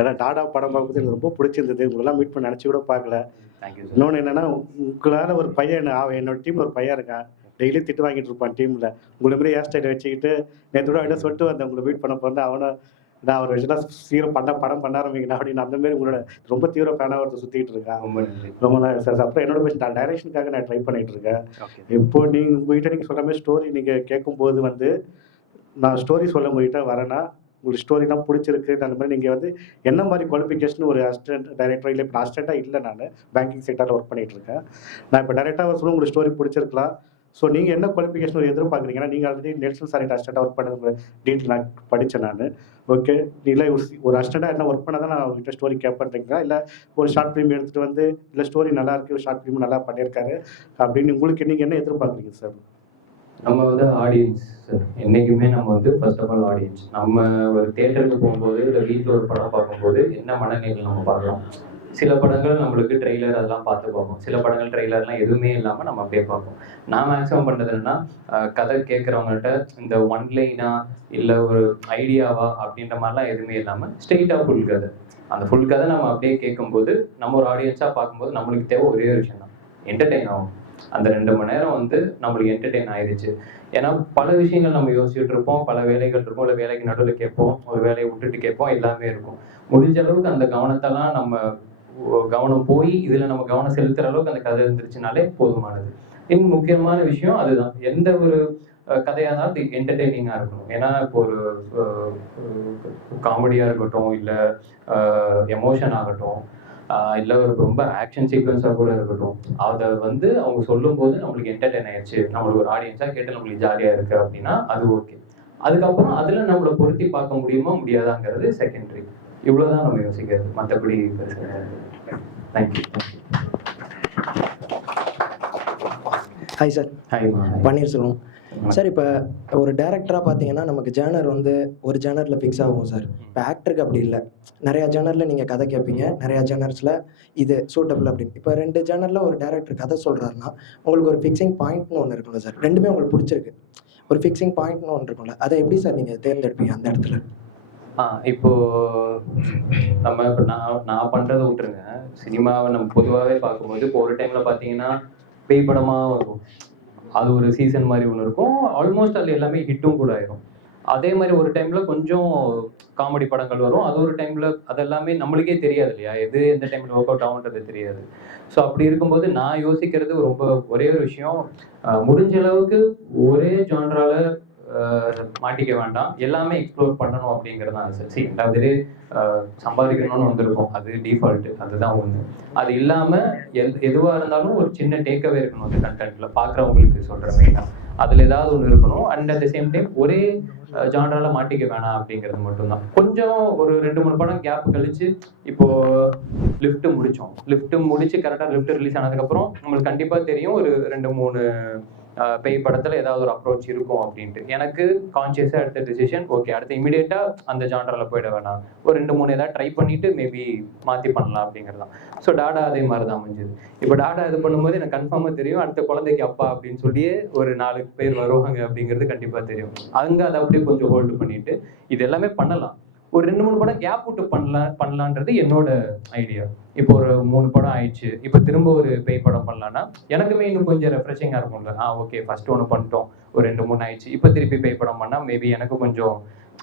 ஏன்னா டாடா படம் பார்க்கும்போது எனக்கு ரொம்ப பிடிச்சிருந்தது. உங்களெல்லாம் மீட் பண்ண நினச்சி கூட பார்க்கல. இன்னொன்று என்னென்னா உங்களால் ஒரு பையன், என்னோட டீமில் ஒரு பையன் இருக்கான், டெய்லி திட்டு வாங்கிட்டு இருப்பான் டீமில். உங்களை மாதிரி ஹேர் ஸ்டைலை வச்சுக்கிட்டு நேற்று கூட சொல்லிட்டு வந்தேன் உங்களை மீட் பண்ண போகிறேன். அவனை நான் ஒரு விஷயம் சீரம் படம் பண்ண ஆரம்பிக்கணும் அப்படின்னு அந்த மாதிரி உங்களோட ரொம்ப தீவிர ஃபேனாக ஒருத்தர் சுற்றிட்டு இருக்கேன். ரொம்ப நன்றி. ரொம்ப நாள் சார். அப்புறம் என்னோட கொஸ்டின் டைரக்ஷனுக்காக நான் ட்ரை பண்ணிட்டு இருக்கேன். இப்போ உங்ககிட்ட நீங்கள் சொல்கிற மாதிரி ஸ்டோரி நீங்கள் கேட்கும்போது வந்து நான் ஸ்டோரி சொல்ல உங்ககிட்ட வரேன்னா உங்களுக்கு ஸ்டோரி தான் பிடிச்சிருக்கு அந்த மாதிரி நீங்கள் வந்து என்ன மாதிரி குவாலிஃபிகேஷன் ஒரு அசிஸ்டன்ட் டைரக்டர் இல்லை இப்போ அசிஸ்டண்ட்டாக இல்லை, நான் பேங்கிங் செக்டரில் ஒர்க் பண்ணிட்டு இருக்கேன். நான் இப்போ டைரெக்டாக சொல்ல உங்களுக்கு ஸ்டோரி பிடிச்சிருக்கலாம். ஸோ நீங்கள் என்ன குவாலிஃபிகேஷன் ஒரு எதிர்பார்க்குறீங்கன்னா நீங்கள் ஆல்ரெடி நெல்சன் சார் அசிஸ்டண்ட்டாக ஒர்க் பண்ணது டீட்டெயில் நான் படித்தேன் நான். ஓகே, இல்லை ஒரு அசிஸ்டண்ட்டாக என்ன ஒர்க் பண்ணால் தான் நான் உங்கள்கிட்ட ஸ்டோரி கேட்பேன்றீங்களா, இல்லை ஒரு ஷார்ட் ஃபிலிம் எடுத்துகிட்டு வந்து இல்லை ஸ்டோரி நல்லா இருக்குது ஷார்ட் ஃபிலிம் நல்லா பண்ணியிருக்காரு அப்படின்னு உங்களுக்கு நீங்கள் என்ன எதிர்பார்க்குறீங்க சார்? நம்ம வந்து ஆடியன்ஸ் சார், என்றைக்குமே நம்ம வந்து ஃபர்ஸ்ட் ஆஃப் ஆல் ஆடியன்ஸ். நம்ம ஒரு தியேட்டருக்கு போகும்போது இல்லை வீட்டில் ஒரு படம் பார்க்கும்போது என்ன மனநிலையில் நம்ம பார்க்கலாம். சில படங்கள் நம்மளுக்கு ட்ரெய்லர் அதெல்லாம் பார்த்து பார்ப்போம், சில படங்கள் ட்ரெய்லர்லாம் எதுவுமே இல்லாமல் நம்ம அப்படியே பார்ப்போம். நான் மேக்ஸிமம் பண்ணுறது என்னன்னா, கதை கேட்குறவங்கள்ட்ட இந்த ஒன் லைனா இல்லை ஒரு ஐடியாவா அப்படின்ற மாதிரிலாம் எதுவுமே இல்லாமல் ஸ்ட்ரெயிட்டாக ஃபுல் கதை, அந்த ஃபுல் கதை நம்ம அப்படியே கேட்கும்போது நம்ம ஒரு ஆடியன்ஸாக பார்க்கும்போது நம்மளுக்கு தேவை ஒரே ஒரு விஷயம் தான், என்டர்டெயின் ஆகும். அந்த 2 மணி நேரம் வந்து நம்மளுக்கு என்டர்டெயின் ஆயிடுச்சு. ஏன்னா பல விஷயங்கள் நம்ம யோசிச்சுட்டு இருப்போம், பல வேலைகள் இருக்கும், இல்லை வேலைக்கு நடுவில் கேட்போம், ஒரு வேலையை விட்டுட்டு கேட்போம், எல்லாமே இருக்கும். முடிஞ்ச அளவுக்கு அந்த கவனத்தெல்லாம் நம்ம கவனம் போய் இதில் நம்ம கவனம் செலுத்துகிற அளவுக்கு அந்த கதை இருந்துருச்சுனாலே போதுமானது. இன்னும் முக்கியமான விஷயம் அதுதான், எந்த ஒரு கதையாக இருந்தாலும் அது என்டர்டெய்னிங்காக இருக்கணும். ஏன்னா இப்போ ஒரு காமெடியாக இருக்கட்டும், இல்லை எமோஷன் ஆகட்டும், இல்லை ஒரு ரொம்ப ஆக்ஷன் சீக்வன்ஸாக கூட இருக்கட்டும், அதை வந்து அவங்க சொல்லும்போது நம்மளுக்கு என்டர்டெயின் ஆயிடுச்சு, நம்மளுக்கு ஒரு ஆடியன்ஸாக கேட்டு நம்மளுக்கு ஜாலியாக இருக்குது அப்படின்னா அது ஓகே. அதுக்கப்புறம் அதில் நம்மளை பொருத்தி பார்க்க முடியுமா முடியாதாங்கிறது செகண்டரி. இவ்வளோதான் நம்ம யோசிக்கிறது, மற்றபடி thank you. Hi sir. Hi Panneerselvam sir. இப்போ ஒரு டேரக்டராக பார்த்தீங்கன்னா நமக்கு ஜேனர் வந்து ஒரு ஜேனரில் ஃபிக்ஸ் ஆகும் சார். இப்போ ஆக்டருக்கு அப்படி இல்லை, நிறையா ஜேனரில் நீங்கள் கதை கேட்பீங்க, நிறையா ஜேனர்ஸில் இது சூட்டபிள் அப்படின்னு. இப்போ 2 ஜேனரில் ஒரு டேரக்டர் கதை சொல்கிறாருன்னா உங்களுக்கு ஒரு ஃபிக்ஸிங் பாயிண்ட்னு ஒன்று இருக்கும்ல சார், ரெண்டுமே உங்களுக்கு பிடிச்சிருக்கு, ஒரு ஃபிக்ஸிங் பாயிண்ட்னு ஒன்று இருக்கும்ல, அதை எப்படி சார் நீங்கள் தேர்ந்தெடுப்பீங்க அந்த இடத்துல? இப்போ நம்ம இப்போ நான் பண்ணுறதை விட்டுருங்க, சினிமாவை நம்ம பொதுவாகவே பார்க்கும்போது இப்போ ஒரு டைமில் பார்த்தீங்கன்னா பேய் படமாக வரும், அது ஒரு சீசன் மாதிரி ஒன்று இருக்கும், ஆல்மோஸ்ட் அதில் எல்லாமே ஹிட்டும் கூட ஆயிரும். அதே மாதிரி ஒரு டைமில் கொஞ்சம் காமெடி படங்கள் வரும், அது ஒரு டைமில் அதெல்லாமே நம்மளுக்கே தெரியாது இல்லையா, எது எந்த டைமில் ஒர்க் அவுட் ஆகுன்றது தெரியாது. ஸோ அப்படி இருக்கும்போது நான் யோசிக்கிறது ரொம்ப ஒரே ஒரு விஷயம், முடிஞ்ச அளவுக்கு ஒரே ஜான்ரால மாட்டிக்க வேண்டாம், எல்லாமே எக்ஸ்ப்ளோர் பண்ணணும் அப்படிங்கிறது தான் ஆசை. ரெண்டாவது சம்பாதிக்கணும்னு வந்திருக்கோம், அது டிஃபால்ட்டு, அதுதான் ஒன்று. அது இல்லாமல் எதுவாக இருந்தாலும் ஒரு சின்ன டேக்அவே இருக்கணும் அந்த கண்டென்ட்ல, பார்க்குறவங்களுக்கு சொல்கிற மெயினாக அதில் ஏதாவது ஒன்று இருக்கணும். And at the same time ஒரே ஜான்ரால மாட்டிக்க வேணாம் அப்படிங்கிறது மட்டும்தான். கொஞ்சம் ஒரு 2-3 படம் கேப் கழிச்சு, இப்போ லிஃப்ட் முடிச்சு கரெக்டாக லிஃப்ட் ரிலீஸ் ஆனதுக்கப்புறம் நம்மளுக்கு கண்டிப்பாக தெரியும் ஒரு 2-3 பேய் படத்தில் ஏதாவது ஒரு அப்ரோச் இருக்கும் அப்படின்ட்டு. எனக்கு கான்சியஸாக எடுத்த டிசிஷன், ஓகே அடுத்து இமீடியட்டாக அந்த ஜான்ரால போயிட வேணாம், ஒரு 2-3 ஏதாவது ட்ரை பண்ணிட்டு மேபி மாற்றி பண்ணலாம் அப்படிங்கிறது தான். ஸோ டாடா அதே மாதிரி தான் அமைஞ்சது. இப்போ டாடா இது பண்ணும்போது எனக்கு கன்ஃபார்மாக தெரியும் அடுத்த குழந்தைக்கு அப்பா அப்படின்னு சொல்லியே ஒரு 4 பேர் வருவாங்க அப்படிங்கிறது கண்டிப்பாக தெரியும். அங்கே அதை அப்படியே கொஞ்சம் ஹோல்டு பண்ணிட்டு இது எல்லாமே பண்ணலாம், ஒரு 2-3 படம் கேப் விட்டு பண்ணலான்றது என்னோட ஐடியா. இப்போ ஒரு 3 படம் ஆயிடுச்சு, இப்போ திரும்ப ஒரு பேய் படம் பண்ணலான்னா எனக்குமே இன்னும் கொஞ்சம் ரெஃப்ரெஷிங்காக இருக்கும்ல. ஓகே ஃபர்ஸ்ட் ஒன்று பண்ணிட்டோம், ஒரு 2-3 ஆயிடுச்சு, இப்போ திருப்பி பேய் படம் பண்ணால் மேபி எனக்கு கொஞ்சம்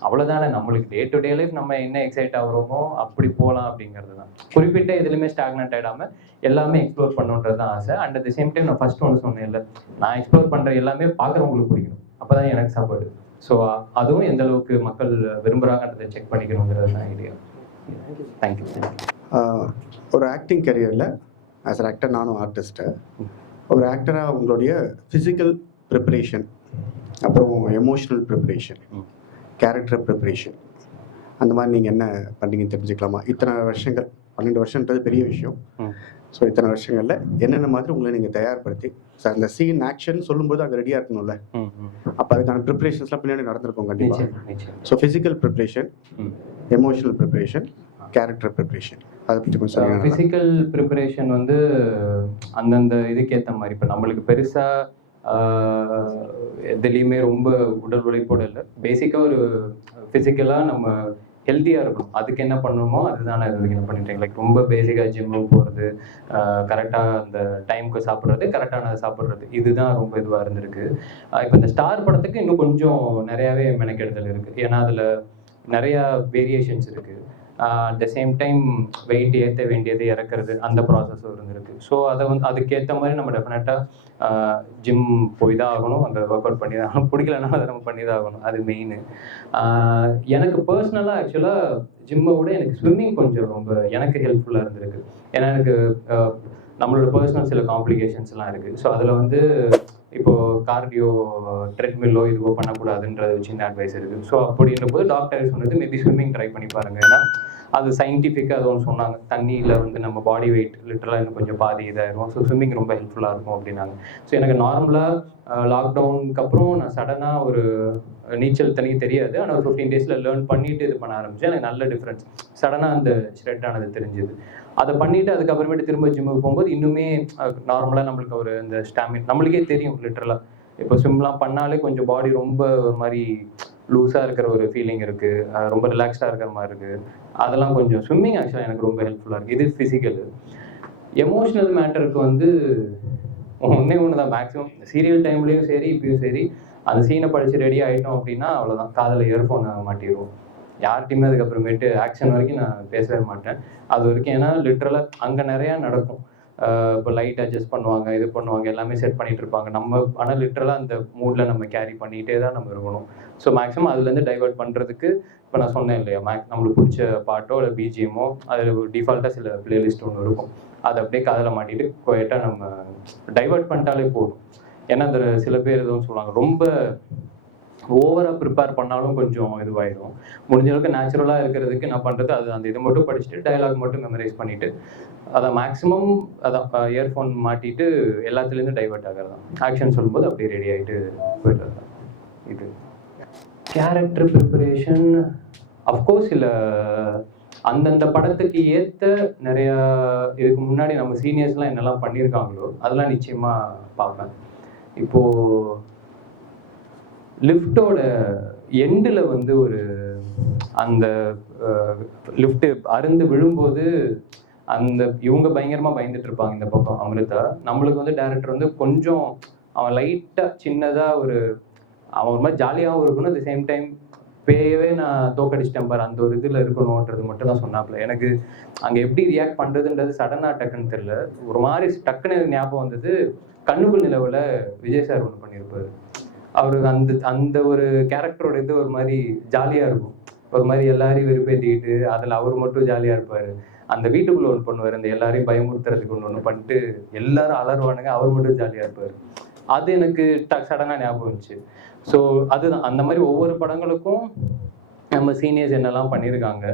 அவ்வளோதானே, நம்மளுக்கு டே டு டே லைஃப் நம்ம என்ன எக்ஸைட் ஆகிறோமோ அப்படி போகலாம் அப்படிங்கிறது தான். குறிப்பிட்ட எதுலையுமே ஸ்டாக்னன்ட் ஆகிடாமல் எல்லாமே எக்ஸ்ப்ளோர் பண்ணுன்றது தான் ஆசை. And at the same time நான் ஃபர்ஸ்ட் ஒன்று சொன்னேன் இல்லை, நான் எக்ஸ்ப்ளோர் பண்ணுற எல்லாமே பார்க்குறவங்களுக்கு பிடிக்கணும், அப்போ தான் எனக்கு சாப்பாடு. ஸோ அதுவும் எந்த அளவுக்கு மக்கள் விரும்புகிறாங்கன்றதை செக் பண்ணிக்கணுங்கிறது தான் ஐடியா. தேங்க்யூ. ஒரு ஆக்டிங் கரியரில் ஆஸ் அ ஆக்டர், நானும் ஆர்டிஸ்ட்டு, ஒரு ஆக்டராக உங்களுடைய ஃபிசிக்கல் ப்ரிப்பரேஷன், அப்புறம் எமோஷ்னல் ப்ரிப்பரேஷன், கேரக்டர் ப்ரிப்பரேஷன், அந்த மாதிரி நீங்கள் என்ன பண்ணீங்கன்னு தெரிஞ்சுக்கலாமா? இத்தனை வருஷங்கள், 12 வருஷன்றது பெரிய விஷயம். ஸோ இத்தனை வருஷங்களில் என்னென்ன மாதிரி உங்களை நீங்கள் தயார்படுத்தி சார் அந்த சீன் ஆக்ஷன் சொல்லும்போது அங்கே ரெடியாக இருக்கணும்ல, அப்போ அதுக்கான ப்ரிப்பரேஷன்ஸ்லாம் பின்னாடி நடந்திருக்கும் கண்டிப்பாக. So physical preparation, emotional preparation, character preparation, அதை பற்றி கொஞ்சம். ஃபிசிக்கல் ப்ரிப்பரேஷன் வந்து அந்தந்த இதுக்கேற்ற மாதிரி, இப்போ நம்மளுக்கு பெருசாக எதுலேயுமே ரொம்ப உடல் உழைப்போடு இல்லை, பேசிக்காக ஒரு ஃபிசிக்கலாக நம்ம ஹெல்த்தியாக இருக்கும், அதுக்கு என்ன பண்ணணுமோ அதுதான் நான் இது என்ன பண்ணிட்டேன். லைக் ரொம்ப பேசிக்காக ஜிம்முக்கு போகிறது, கரெக்டாக அந்த டைமுக்கு சாப்பிட்றது, கரெக்டானதை சாப்பிட்றது, இதுதான் ரொம்ப இதுவாக இருந்திருக்கு. இப்போ இந்த ஸ்டார் படத்துக்கு இன்னும் கொஞ்சம் நிறையாவே மெனக்கெடுதல் இருக்குது. ஏன்னா அதில் நிறையா வேரியேஷன்ஸ் இருக்குது. At the same time weight ஏற்ற வேண்டியது இறக்குறது அந்த ப்ராசஸும் இருந்திருக்கு. ஸோ அதை வந்து அதுக்கேற்ற மாதிரி நம்ம டெஃபினட்டாக ஜிம் போய் தான் ஆகணும், அந்த ஒர்க் அவுட் பண்ணி தான் ஆகணும். பிடிக்கலன்னா அதை நம்ம பண்ணி தான் ஆகணும், அது மெயின். எனக்கு பர்சனலாக ஆக்சுவலாக ஜிம்மை விட எனக்கு ஸ்விம்மிங் கொஞ்சம் ரொம்ப எனக்கு ஹெல்ப்ஃபுல்லாக இருந்திருக்கு. ஏன்னா எனக்கு நம்மளோட பர்சனல் சில காம்ப்ளிகேஷன்ஸ்லாம் இருக்குது. ஸோ அதில் வந்து இப்போது கார்டியோ ட்ரெட்மில்லோ இதுவோ பண்ணக்கூடாதுன்றது ஒரு சின்ன அட்வைஸ் இருக்குது. ஸோ அப்படின்ற போது டாக்டர் சொன்னது மேபி ஸ்விம்மிங் ட்ரை பண்ணி பாருங்கள். ஏன்னா அது சயின்டிஃபிக்காக அது ஒன்று சொன்னாங்க, தண்ணியில் வந்து நம்ம பாடி வெயிட் லிட்டரலாக இன்னும் கொஞ்சம் பாதி இதாகிடும். ஸோ ஸ்விம்மிங் ரொம்ப ஹெல்ப்ஃபுல்லாக இருக்கும் அப்படின்னாங்க. ஸோ எனக்கு நார்மலாக லாக்டவுனுக்கு அப்புறம் நான் சடனாக ஒரு நீச்சல் தண்ணி தெரியாது, ஆனால் ஒரு 15 டேஸில் லேர்ன் பண்ணிட்டு இது பண்ண ஆரம்பித்தேன். எனக்கு நல்ல டிஃப்ரென்ஸ் சடனாக அந்த ஷ்ரெட் ஆனது தெரிஞ்சுது. அதை பண்ணிவிட்டு அதுக்கப்புறமேட்டு திரும்ப ஜிம்முக்கு போகும்போது இன்னுமே நார்மலாக நம்மளுக்கு ஒரு இந்த ஸ்டாமினா நம்மளுக்கே தெரியும் லிட்டரலாக. இப்போ ஸ்விம்லாம் பண்ணாலே கொஞ்சம் பாடி ரொம்ப ஒரு மாதிரி லூஸாக இருக்கிற ஒரு ஃபீலிங் இருக்குது, ரொம்ப ரிலாக்ஸ்டாக இருக்கிற மாதிரி இருக்குது. அதெல்லாம் கொஞ்சம் ஸ்விம்மிங் ஆக்சுவலாக எனக்கு ரொம்ப ஹெல்ப்ஃபுல்லாக இருக்குது. இது ஃபிசிக்கல். எமோஷ்னல் மேட்டருக்கு வந்து ஒன்றே ஒன்று தான், மேக்ஸிமம் சீரியல் டைம்லேயும் சரி இப்பயும் சரி அந்த சீனை படித்து ரெடி ஆகிட்டோம் அப்படின்னா அவ்வளோதான், காதில் இயர்ஃபோனை மாட்டிடுவோம். யார்கிட்டையுமே அதுக்கப்புறமேட்டு ஆக்ஷன் வரைக்கும் நான் பேசவே மாட்டேன் அது வரைக்கும். ஏன்னா லிட்ரலாக அங்கே நிறையா நடக்கும். இப்போ லைட் அட்ஜஸ்ட் பண்ணுவாங்க, இது பண்ணுவாங்க, எல்லாமே செட் பண்ணிட்டு இருப்பாங்க. நம்ம ஆனால் லிட்ரலாக அந்த மூடில் நம்ம கேரி பண்ணிகிட்டே தான் நம்ம இருக்கணும். ஸோ மேக்ஸிமம் அதுலேருந்து டைவெர்ட் பண்ணுறதுக்கு இப்போ நான் சொன்னேன் இல்லையா, நம்மளுக்கு பிடிச்ச பாட்டோ இல்லை பிஜிஎம்மோ அதில் டிஃபால்ட்டாக சில பிளேலிஸ்ட் ஒன்று இருக்கும், அதை அப்படியே காதில் மாட்டிட்டு குவைட்டாக நம்ம டைவெர்ட் பண்ணிட்டாலே போதும். ஏன்னா அந்த சில பேர் எதுவும் சொல்லுவாங்க, ரொம்ப ஓவராக ப்ரிப்பேர் பண்ணாலும் கொஞ்சம் இதுவாயிடும். முடிஞ்ச அளவுக்கு நேச்சுரலாக இருக்கிறதுக்கு நான் பண்ணுறது அது அந்த இதை மட்டும் படிச்சுட்டு டயலாக் மட்டும் மெமரைஸ் பண்ணிவிட்டு அதை மேக்ஸிமம் அதான் இயர்ஃபோன் மாட்டிட்டு எல்லாத்துலேருந்து டைவெர்ட் ஆகிறது தான். ஆக்ஷன் சொல்லும்போது அப்படியே ரெடி ஆகிட்டு போயிட்டு தான். இது கேரக்டர் ப்ரிப்பரேஷன் அஃப்கோர்ஸ் இல்லை, அந்தந்த படத்துக்கு ஏற்ற நிறையா இதுக்கு முன்னாடி நம்ம சீனியர்ஸ்லாம் என்னெல்லாம் பண்ணியிருக்காங்களோ அதெல்லாம் நிச்சயமாக பார்ப்பேன். இப்போது லிஃப்டோட எண்டில் வந்து ஒரு அந்த லிஃப்ட்டு அருந்து விழும்போது அந்த இவங்க பயங்கரமாக பயந்துட்டு இருப்பாங்க இந்த பக்கம் அமிர்தா. நம்மளுக்கு வந்து டேரக்டர் வந்து கொஞ்சம் அவன் லைட்டாக சின்னதாக அவன் ஒரு மாதிரி ஜாலியாகவும் இருக்கணும், அட் சேம் டைம் பேயவே நான் தோக்கடிச்சிட்டேன் பாரு அந்த ஒரு இதில் இருக்கணுன்றது மட்டும் தான் சொன்னாப்புல. எனக்கு அங்கே எப்படி ரியாக்ட் பண்ணுறதுன்றது சடனாக டக்குன்னு தெரியல, ஒரு மாதிரி டக்குன்னு ஞாபகம் வந்தது. கண்ணுக்குள் நிலவில் விஜய் சார் ஒன்று பண்ணியிருப்பார். அவருக்கு அந்த ஒரு கேரக்டரோட இது ஒரு மாதிரி ஜாலியாக இருக்கும், ஒரு மாதிரி எல்லாரையும் வெறுப்பேற்றிக்கிட்டு அதில் அவர் மட்டும் ஜாலியாக இருப்பார். அந்த வீட்டுக்குள்ளே ஒன்று பண்ணுவார், அந்த எல்லாரையும் பயமுறுத்துறதுக்கு ஒன்று பண்ணிட்டு எல்லாரும் அலறுவானுங்க, அவர் மட்டும் ஜாலியாக இருப்பார். அது எனக்கு சடனாக ஞாபகம் இருந்துச்சு. ஸோ அதுதான் அந்த மாதிரி ஒவ்வொரு படங்களுக்கும் நம்ம சீனியர்ஸ் என்னெல்லாம் பண்ணியிருக்காங்க.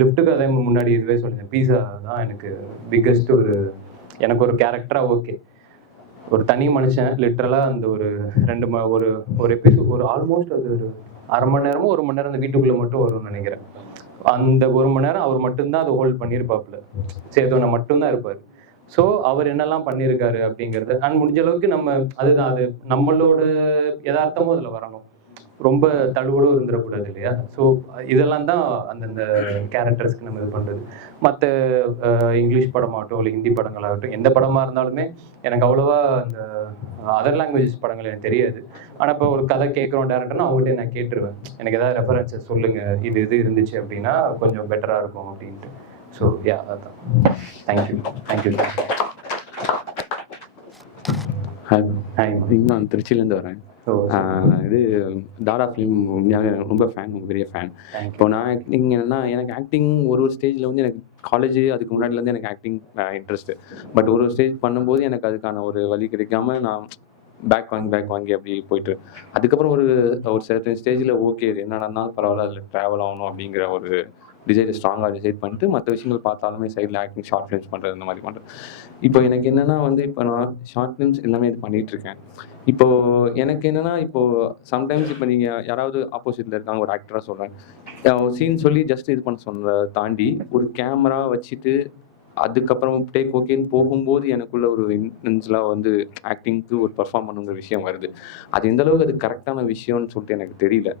லிஃப்ட்டுக்கு அதே முன்னாடி இதுவே சொல்லியிருந்தேன், பீஸா தான் எனக்கு பிக்கஸ்ட் எனக்கு ஒரு கேரக்டராக ஓகே. ஒரு தனி மனுஷன் லிட்ரலாக அந்த ஒரு எபிசோட் ஒரு ஆல்மோஸ்ட் அது ஒரு அரை மணி நேரமோ 1 மணி நேரம் அந்த வீட்டுக்குள்ளே மட்டும் வரும்னு நினைக்கிறேன். அந்த 1 மணி நேரம் அவர் மட்டும்தான் அதை ஹோல்ட் பண்ணியிருப்பாப்புல, சேதோனை மட்டும்தான் இருப்பார். ஸோ அவர் என்னெல்லாம் பண்ணியிருக்காரு அப்படிங்கிறது அண்ட் முடிஞ்ச அளவுக்கு நம்ம அதுதான் அது நம்மளோட யதார்த்தமும் அதில் வரணும், ரொம்ப தழுவலும் இருந்துடக்கூடாது இல்லையா. ஸோ இதெல்லாம் தான் அந்தந்த கேரக்டர்ஸ்க்கு நம்ம இது பண்ணுறது. மற்ற இங்கிலீஷ் படமாகட்டும் இல்லை ஹிந்தி படங்களாகட்டும் எந்த படமாக இருந்தாலுமே எனக்கு அவ்வளோவா அந்த அதர் லாங்குவேஜஸ் படங்கள் எனக்கு தெரியாது. ஆனால் இப்போ ஒரு கதை கேட்குறோம் டேரக்டர்னா அவங்ககிட்ட நான் கேட்டுருவேன், எனக்கு ஏதாவது ரெஃபரன்ஸஸ் சொல்லுங்கள், இது இருந்துச்சு அப்படின்னா கொஞ்சம் பெட்டராக இருக்கும் அப்படின்ட்டு. ஸோ யா அதான். தேங்க்யூ. ஹாய், நான் திருச்சியிலேருந்து வரேன். இது தாரா ஃபிலிம் உண்மையாக ரொம்ப ஃபேன், பெரிய ஃபேன். இப்போ நான் ஆக்டிங் என்னென்னா, எனக்கு ஆக்டிங் ஒரு ஸ்டேஜில் வந்து எனக்கு காலேஜ் அதுக்கு முன்னாடிலேருந்து எனக்கு ஆக்டிங் இன்ட்ரெஸ்ட்டு. பட் ஒரு ஸ்டேஜ் பண்ணும்போது எனக்கு அதுக்கான ஒரு வழி கிடைக்காம நான் பேக் வாங்கி அப்படி போயிட்டு அதுக்கப்புறம் ஒரு சர்டன் ஸ்டேஜில் ஓகே இது என்ன நடந்தாலும் பரவாயில்ல, அதில் ட்ராவல் ஆகணும் அப்படிங்கிற ஒரு ஸ்ட்ராங்காக டிசைட் பண்ணிட்டு மற்ற விஷயங்கள் பார்த்தாலுமே சைடில் ஆக்டிங், ஷார்ட் ஃபிலிம்ஸ் பண்ணுறது இந்த மாதிரி பண்ணுறேன். இப்போ எனக்கு என்னென்னா வந்து இப்போ நான் ஷார்ட் ஃபிலிம்ஸ் எல்லாமே இது பண்ணிகிட்ருக்கேன். இப்போது எனக்கு என்னென்னா இப்போது சம்டைம்ஸ் இப்போ நீங்கள் யாராவது ஆப்போசிட்டில் இருக்காங்க, ஒரு ஆக்டராக சொல்கிறேன், சீன் சொல்லி ஜஸ்ட் இது பண்ண சொன்னதை தாண்டி ஒரு கேமரா வச்சுட்டு அதுக்கப்புறம் டேக் ஓகேன்னு போகும்போது எனக்குள்ள ஒரு இன்டென்ஸ்லாம் வந்து ஆக்டிங்க்கு ஒரு பர்ஃபார்ம் பண்ணுங்கிற விஷயம் வருது. அது எந்தளவுக்கு அது கரெக்டான விஷயம்னு சொல்லிட்டு எனக்கு தெரியல.